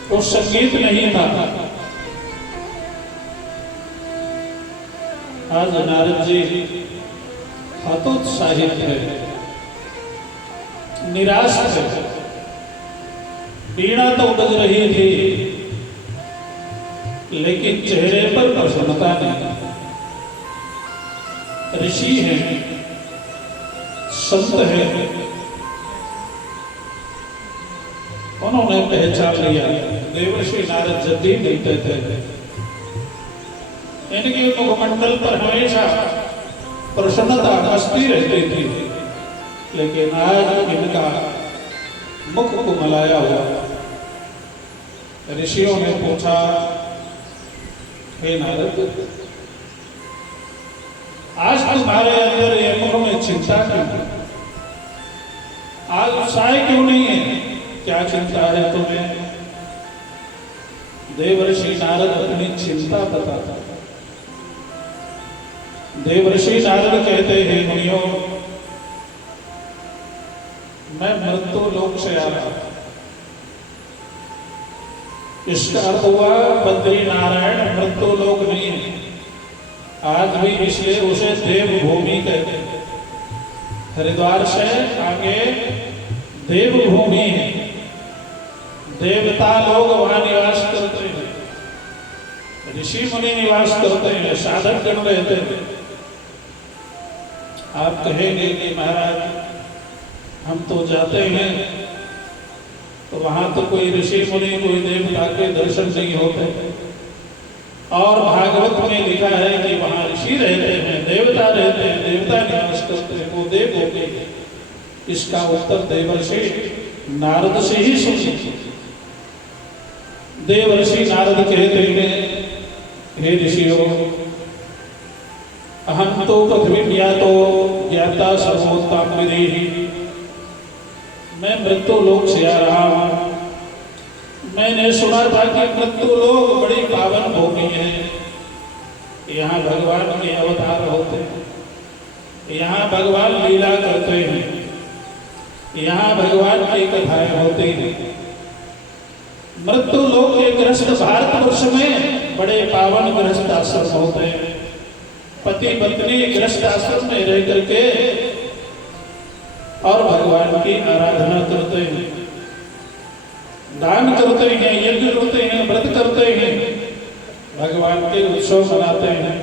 वो संगीत नहीं था। आज नारद जी हतोत्साहित है, निराश है। वीणा तो बज रही थी लेकिन चेहरे पर प्रसन्नता नहीं। ऋषि हैं, संत हैं, उन्होंने पहचान लिया। देवर्षि नारद जब भी मिलते थे इनके मुखमंडल पर हमेशा प्रसन्नता हंसती रहती थी, लेकिन आज इनका मुख कुमलाया हुआ। ऋषियों ने पूछा, हे नारद, आज तुम्हारे अंदर ये मुख में चिंता क्यों? आज उत्साह क्यों नहीं है? क्या चिंता है तुम्हें? देवर्षि नारद अपनी चिंता बताता। देवर्षि नारद कहते हैं, मुनियों, मैं मृत्यु लोक से आ रहा। इसका अर्थ हुआ बद्री नारायण मृत्यु लोक नहीं है। आज भी इसलिए उसे देवभूमि कहते हैं। हरिद्वार से आगे देवभूमि है, देवता लोग वहां निवास करते हैं, ऋषि मुनि निवास करते हैं, साधक गण रहते हैं। आप कहेंगे कि महाराज हम तो जाते हैं तो वहां तो कोई ऋषि मुनि, कोई देवता के दर्शन नहीं होते, और भागवत में लिखा है कि वहां ऋषि रहते हैं, देवता रहते हैं, देवता निवास करते हैं, वो देव हो गए। इसका उत्तर देवर्षि नारद से ही सुनिए। देवर्षि नारद कहते हैं, हे ऋषियों, अहम तो पृथ्वी या तो ज्ञाता सर्वोत्तम विधि। मैं मृत्यु लोक से आ रहा हूं। मैंने सुना था कि मृत्यु लोक बड़ी पावन भूमि है। यहाँ भगवान के अवतार होते हैं, यहाँ भगवान लीला करते हैं, यहाँ भगवान की कथाएं होती हैं। मृत्यु लोक के गृहस्थ भारतवर्ष में बड़े पावन गृहस्थ आश्रम होते हैं। पति पत्नी गृहस्थ आश्रम में रह करके और भगवान की आराधना करते हैं, दान करते हैं, यज्ञ करते हैं, व्रत करते हैं, भगवान के उत्सव मनाते हैं।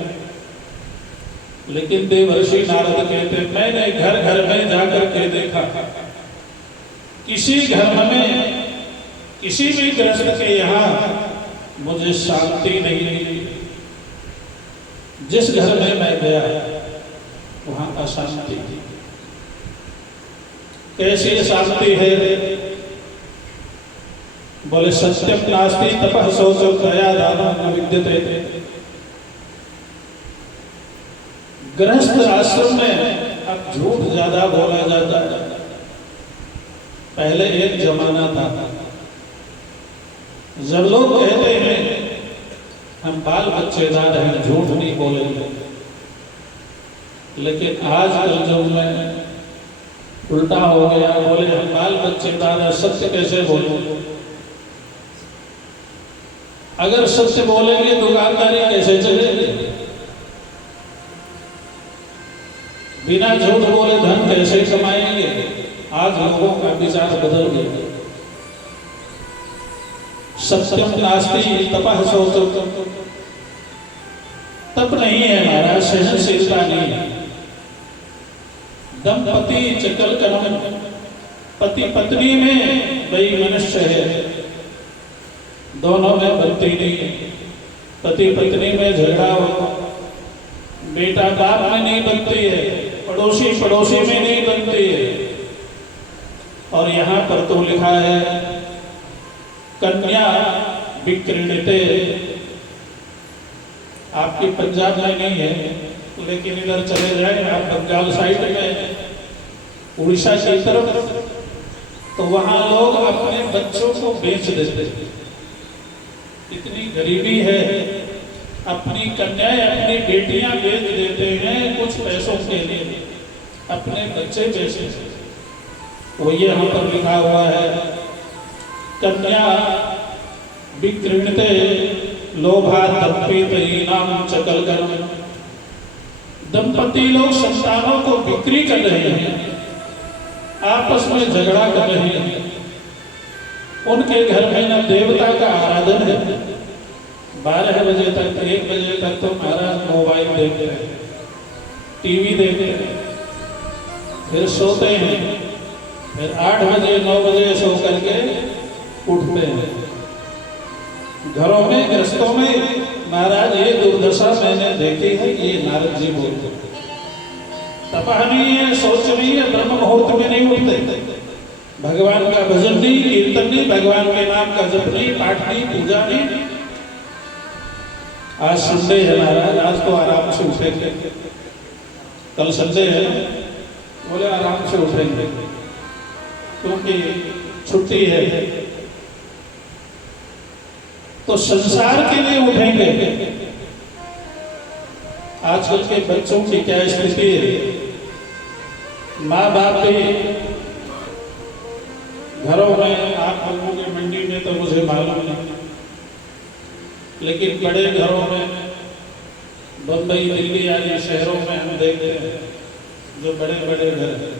लेकिन देवर्षि नारद कहते हैं, मैंने घर घर में जाकर के देखा, किसी घर में किसी भी गृहस्थ के यहाँ मुझे शांति नहीं मिली। जिस घर में मैं गया वहां अशांति थी। कैसी शांति है? बोले, सत्यम नास्ति तपः शौचम दया दानं न विद्यते। गृहस्थ आश्रम में अब झूठ ज्यादा बोला जाता है। पहले एक जमाना था जब लोग कहते हैं हम बाल बच्चेदार हैं, झूठ नहीं बोलेंगे। लेकिन आजकल जो मैं उल्टा हो गया, बोले हम बाल बच्चेदार हैं, सत्य कैसे बोलेंगे? अगर सत्य बोलेंगे दुकानदारी कैसे चलेगी? बिना झूठ बोले धन कैसे कमाएंगे? आज लोगों का विचार बदल गया। सत्यम नास्ति तपः शौचम। तप नहीं है हमारा, सहनशीलता नहीं है। दंपति चकल कलम, पति पत्नी में वैमनस्य है, दोनों में बनती नहीं है। पति पत्नी में झगड़ा हो, बेटा बाप में नहीं बनती है, पड़ोसी पड़ोसी में नहीं बनती है। और यहाँ पर तो लिखा है कन्या विक्रीडिते। आपकी पंजाब में नहीं है, लेकिन इधर चले जाए आप बंगाल साइड में, उड़ीसा की तरफ, तो वहां लोग अपने बच्चों को बेच देते। इतनी गरीबी है, अपनी कन्याएं अपनी बेटियां बेच देते हैं कुछ पैसों के लिए, अपने बच्चे बेचते। वो ये यहाँ पर लिखा हुआ है, कन्या विक्रीणते लोभा दंपतीनां च कलकलम। दंपति लोग संतानों को बिक्री कर रहे हैं, आपस में झगड़ा कर रहे हैं। उनके घर में न देवता का आराधन है, 12 बजे तक 1 बजे तक तो महाराज मोबाइल देखते हैं, टीवी देखते हैं, फिर सोते हैं, फिर 8 बजे 9 बजे सो करके उठते हैं। घरों में गृहस्थों में महाराज ये दुर्दशा मैंने देखी है। ये नारद जी बोलते, तपा नहीं है, सोच नहीं है, ब्रह्म मुहूर्त में नहीं उठते, भगवान का भजन नहीं, कीर्तन नहीं, भगवान के नाम का जप नहीं, पाठ नहीं, पूजा नहीं। आज संडे है महाराज, आज तो आराम से उठेंगे, कल संडे है, बोले आराम से उठेंगे क्योंकि छुट्टी है। तो संसार के लिए उठेंगे। आजकल के बच्चों की क्या स्थिति है, माँ बाप भी घरों में, आप लोगों की मंडी में तो मुझे मालूम नहीं, लेकिन बड़े घरों में बंबई दिल्ली आदि शहरों में हम देखते हैं जो बड़े बड़े घर हैं,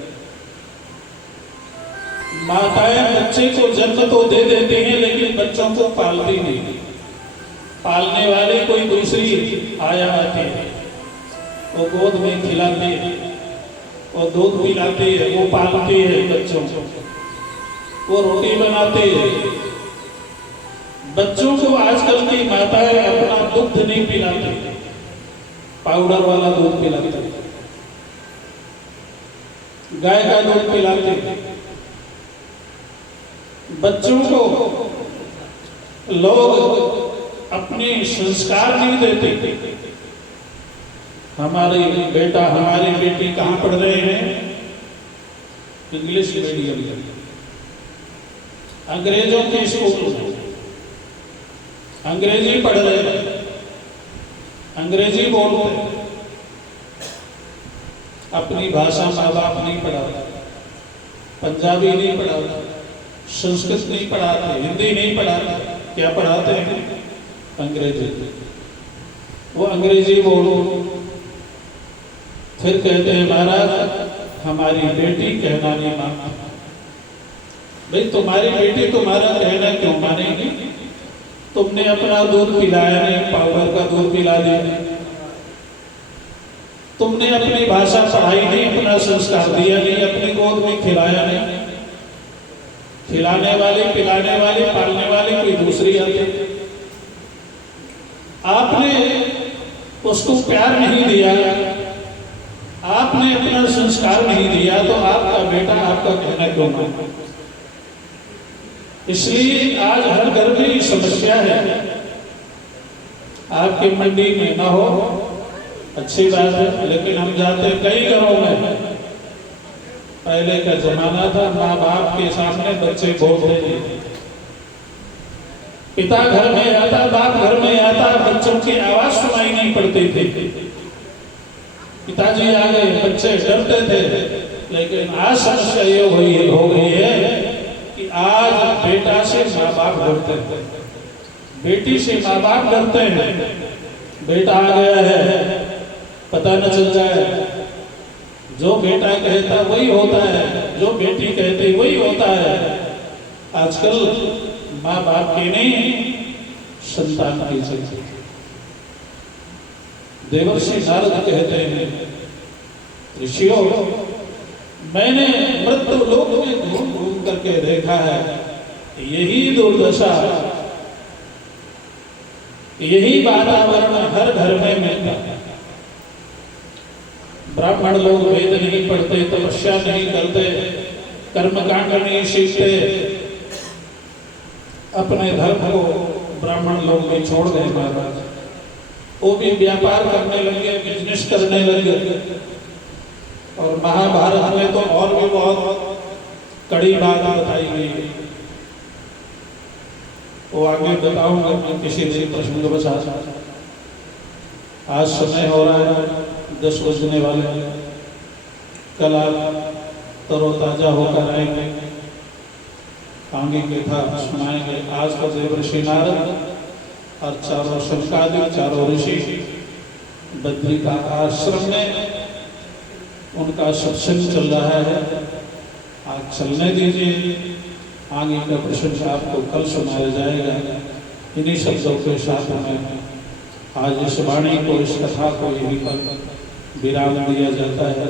माताएं बच्चे को जन्म तो दे देती हैं लेकिन बच्चों को पालती नहीं। पालने वाले कोई दूसरी आया आती है, वो गोद में खिलाती है, वो दूध पिलाती है, वो पालती है बच्चों को, वो रोटी बनाती है। बच्चों को आजकल की माताएं अपना दूध नहीं पिलाती, पाउडर वाला दूध पिलाती, गाय का दूध पिलाती। बच्चों को लोग अपने संस्कार नहीं देते। हमारे बेटा हमारी बेटी कहाँ पढ़ रहे हैं? इंग्लिश मीडियम में, अंग्रेजों के स्कूल में अंग्रेजी पढ़ रहे हैं, अंग्रेजी बोलते हैं, अपनी भाषा माँ बाप नहीं पढ़ाते, पंजाबी नहीं पढ़ाते, संस्कृत नहीं पढ़ाते, हिंदी नहीं पढ़ाते, क्या पढ़ाते हैं? अंग्रेजी। वो अंग्रेजी बोलो, फिर कहते हैं महाराज हमारी बेटी कहना नहीं मानती। भाई तुम्हारी बेटी तुम्हारा कहना क्यों मानेगी? तुमने अपना दूध पिलाया नहीं, पाउडर का दूध पिला दिया, तुमने अपनी भाषा पढ़ाई नहीं, अपना संस्कार दिया नहीं, अपनी गोद में खिलाया नहीं। खिलाने वाले, पिलाने वाले, पालने वाले कोई दूसरी आती है। आपने उसको प्यार नहीं दिया, आपने अपना संस्कार नहीं दिया, तो आपका बेटा आपका कहना क्यों माने? इसलिए आज हर घर में समस्या है। आपकी मंडी में ना हो अच्छी बात है, लेकिन हम जाते कई घरों में, पहले का जमाना था माँ बाप के सामने बच्चे बोलते थे, पिता घर में आता, बाप घर में आता, बच्चों की आवाज सुनाई नहीं पड़ती थी। पिताजी आ गए, बच्चे डरते थे। लेकिन आज समस्या ये हो गई है कि आज बेटा से माँ बाप डरते हैं, बेटी से माँ बाप डरते हैं। बेटा आ गया है, पता न चल जाए, जो बेटा कहता वही होता है, जो बेटी कहती वही होता है। आजकल माँ बाप की नहीं, संतान की चलती। देवर्षि नारद कहते हैं, ऋषियों मैंने मृत्यु लोक में घूम घूम करके देखा है, यही दुर्दशा, यही वातावरण हर घर में मिलता है। ब्राह्मण लोग वेद नहीं पढ़ते, तपस्या नहीं करते, कर्मकांड नहीं सीखते, अपने धर्म को ब्राह्मण लोग भी छोड़ गए महाराज। वो भी व्यापार करने लगे, बिजनेस करने लगे। और महाभारत में तो और भी बहुत कड़ी बात बताई गई है, वो आगे बताऊंगा मैं किसी भी प्रसंग के साथ। आज समय हो रहा है 10 बजने वाले, कल आप तरोताजा होकर आएंगे, आगे कथा सुनाएंगे। आज का देवर्षि नारद और चारों शंकादिक चारों ऋषि बद्री का आश्रम में उनका सत्संग चल रहा है। आज चलने दीजिए, आगे का प्रसंग आपको कल सुनाया जाएगा। इन्हीं शब्दों के साथ में आज इस वाणी को, इस कथा को यहीं पर विराम दिया जाता है।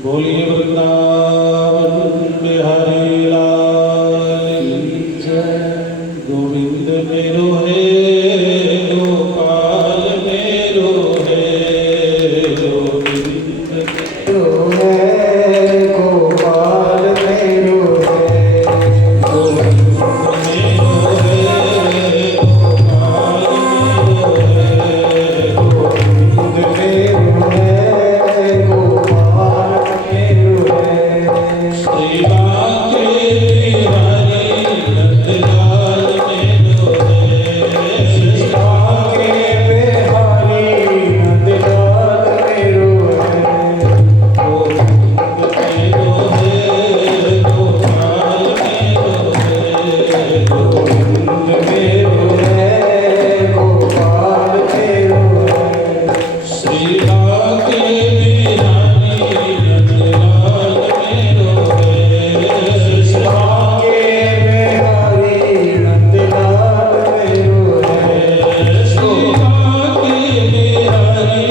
बोलिए वृंदावन बिहारी लाल की जय। गोविंद मेरो है, गोपाल मेरो है, गोविंद मेरो है, गोपाल मेरो है, गोविंद मेरो है, गोपाल मेरो है, गोविंद मेरो है, गोपाल मेरो है। श्री बांके बिहारी नंदलाल मेरो है, श्री बांके बिहारी नंदलाल मेरो है, गोविंद मेरो है, गोपाल मेरो है, गोविंद मेरो है, गोपाल मेरो है। श्री बांके बिहारी नंदलाल मेरो है, श्री बांके बिहारी नंदलाल मेरो है, श्री बांके बिहारी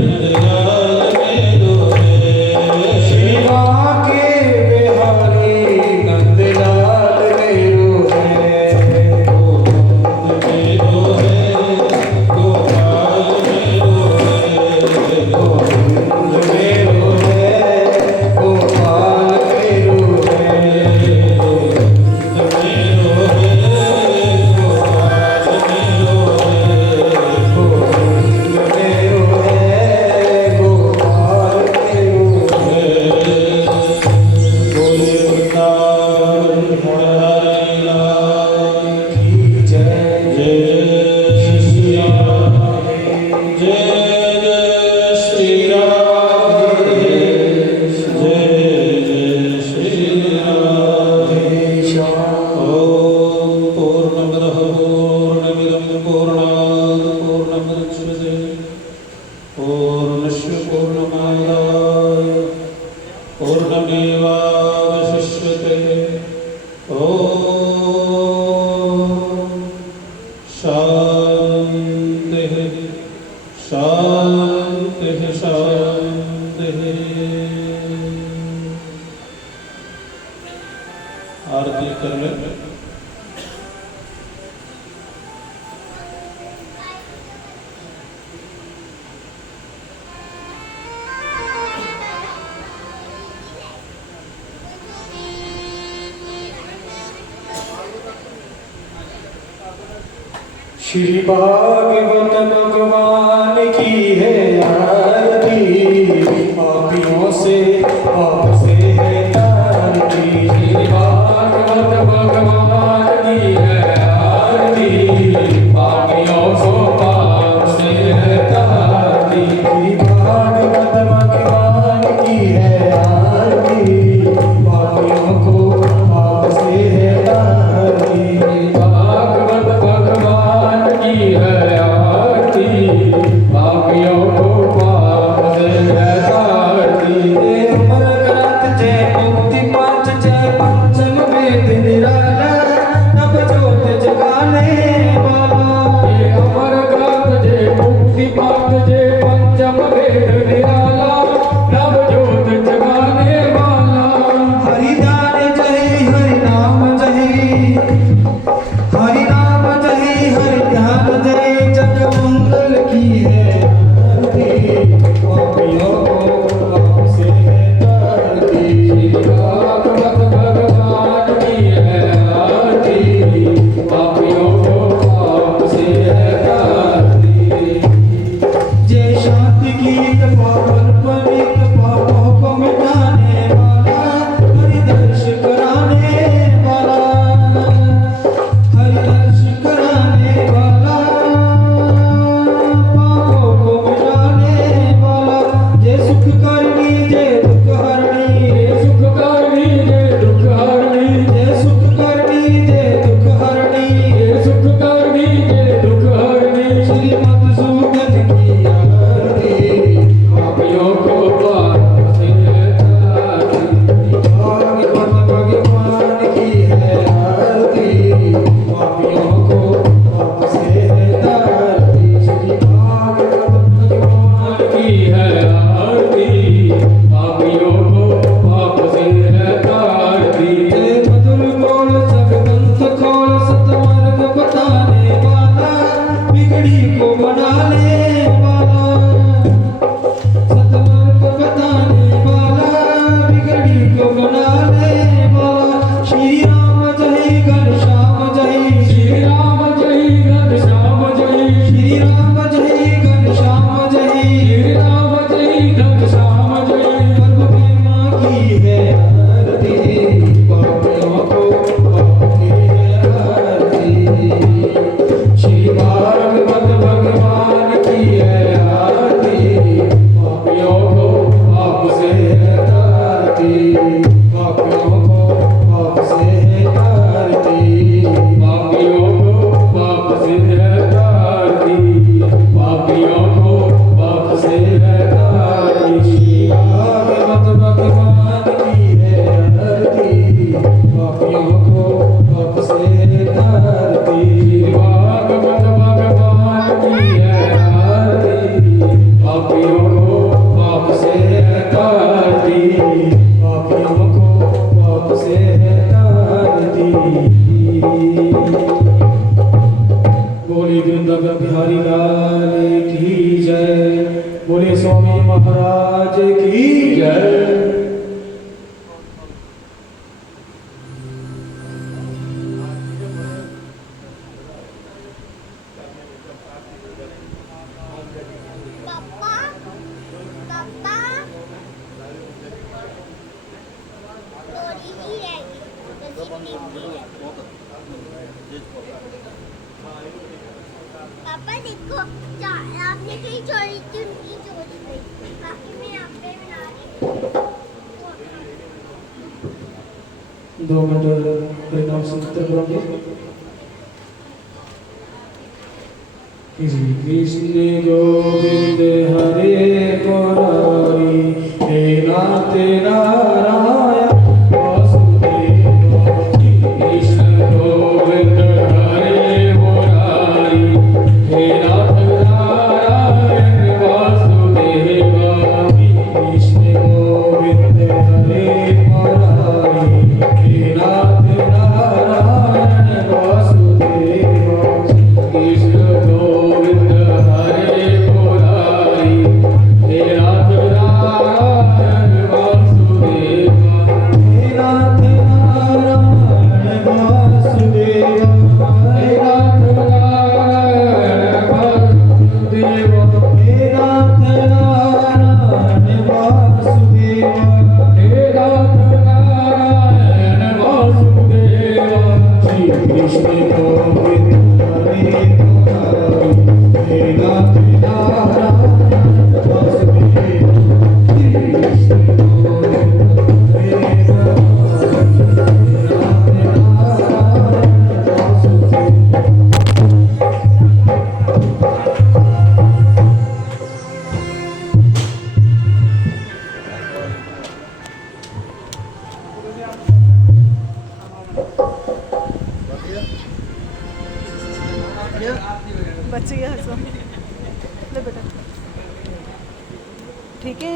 नंदलाल मेरो है, श्री बांके बिहारी नंदलाल मेरो है, गोविंद मेरो है, गोपाल मेरो है, गोविंद मेरो है, गोपाल मेरो है, गोविंद मेरो है, गोपाल मेरो है, गोविंद मेरो है, गोपाल मेरो है। बोले वृंदावन बिहारी लाल की जय। जय श्री राम, जय जय श्री राम, जय श्री राम। ओम पूर्णमदः पूर्णमिदं पूर्णात् पूर्णमुदच्यते पूर्णस्य पूर्णमादाय पूर्णमेवावशिष्यते। ओम शांतिः शांतिः शांतिः। आरती कर ले। श्री भागवत भगवान की है आरती, पापियों से आपसे है तारती। श्री भागवत भगवान की है आरती, पापियों को पाप से है तारती। श्री भागवत भगवान की है आरती, पापियों को पाप से है तारती। भागवत भगवान की है आरती, पापियों को पाप से है तारती। अमर ग्रंथ जगत बिहारी लाल की जय। बोले स्वामी महाराज की जय। पापा पापा थोड़ी ही रहेगी पापा देखो आपने कहीं छोड़ी थी उनकी छोड़ी गई बाकी मैं यहाँ पे बना रही हूँ 2 मिनट परिणाम संतर करेंगे। श्री कृष्ण गोविंद हरे मुरारी हे नाथ नारायण वासुदेव। श्री कृष्ण गोविंद हरे मुरारी हे नाथ नारायण वासुदेव। कृष्ण गोविंद हरे मुरारी हे नाथ नारायण वासुदेव। कृष्ण गोविंद हरे मुरारी हे नाथ नारायण वासुदेव। हे नाथ नारायण वासुदेव। हे नाथ नारायण वासुदेव। हे नाथ नारायण वासुदेव। हे नाथ नारायण वासुदेव। श्री कृष्ण गोविंद हरे मुरारी हे नाथ नारायण वासुदेव। श्री कृष्ण गोविंद हरे मुरारी हे नाथ नारायण वासुदेव। बच गया हंसो ले बेटा ठीक है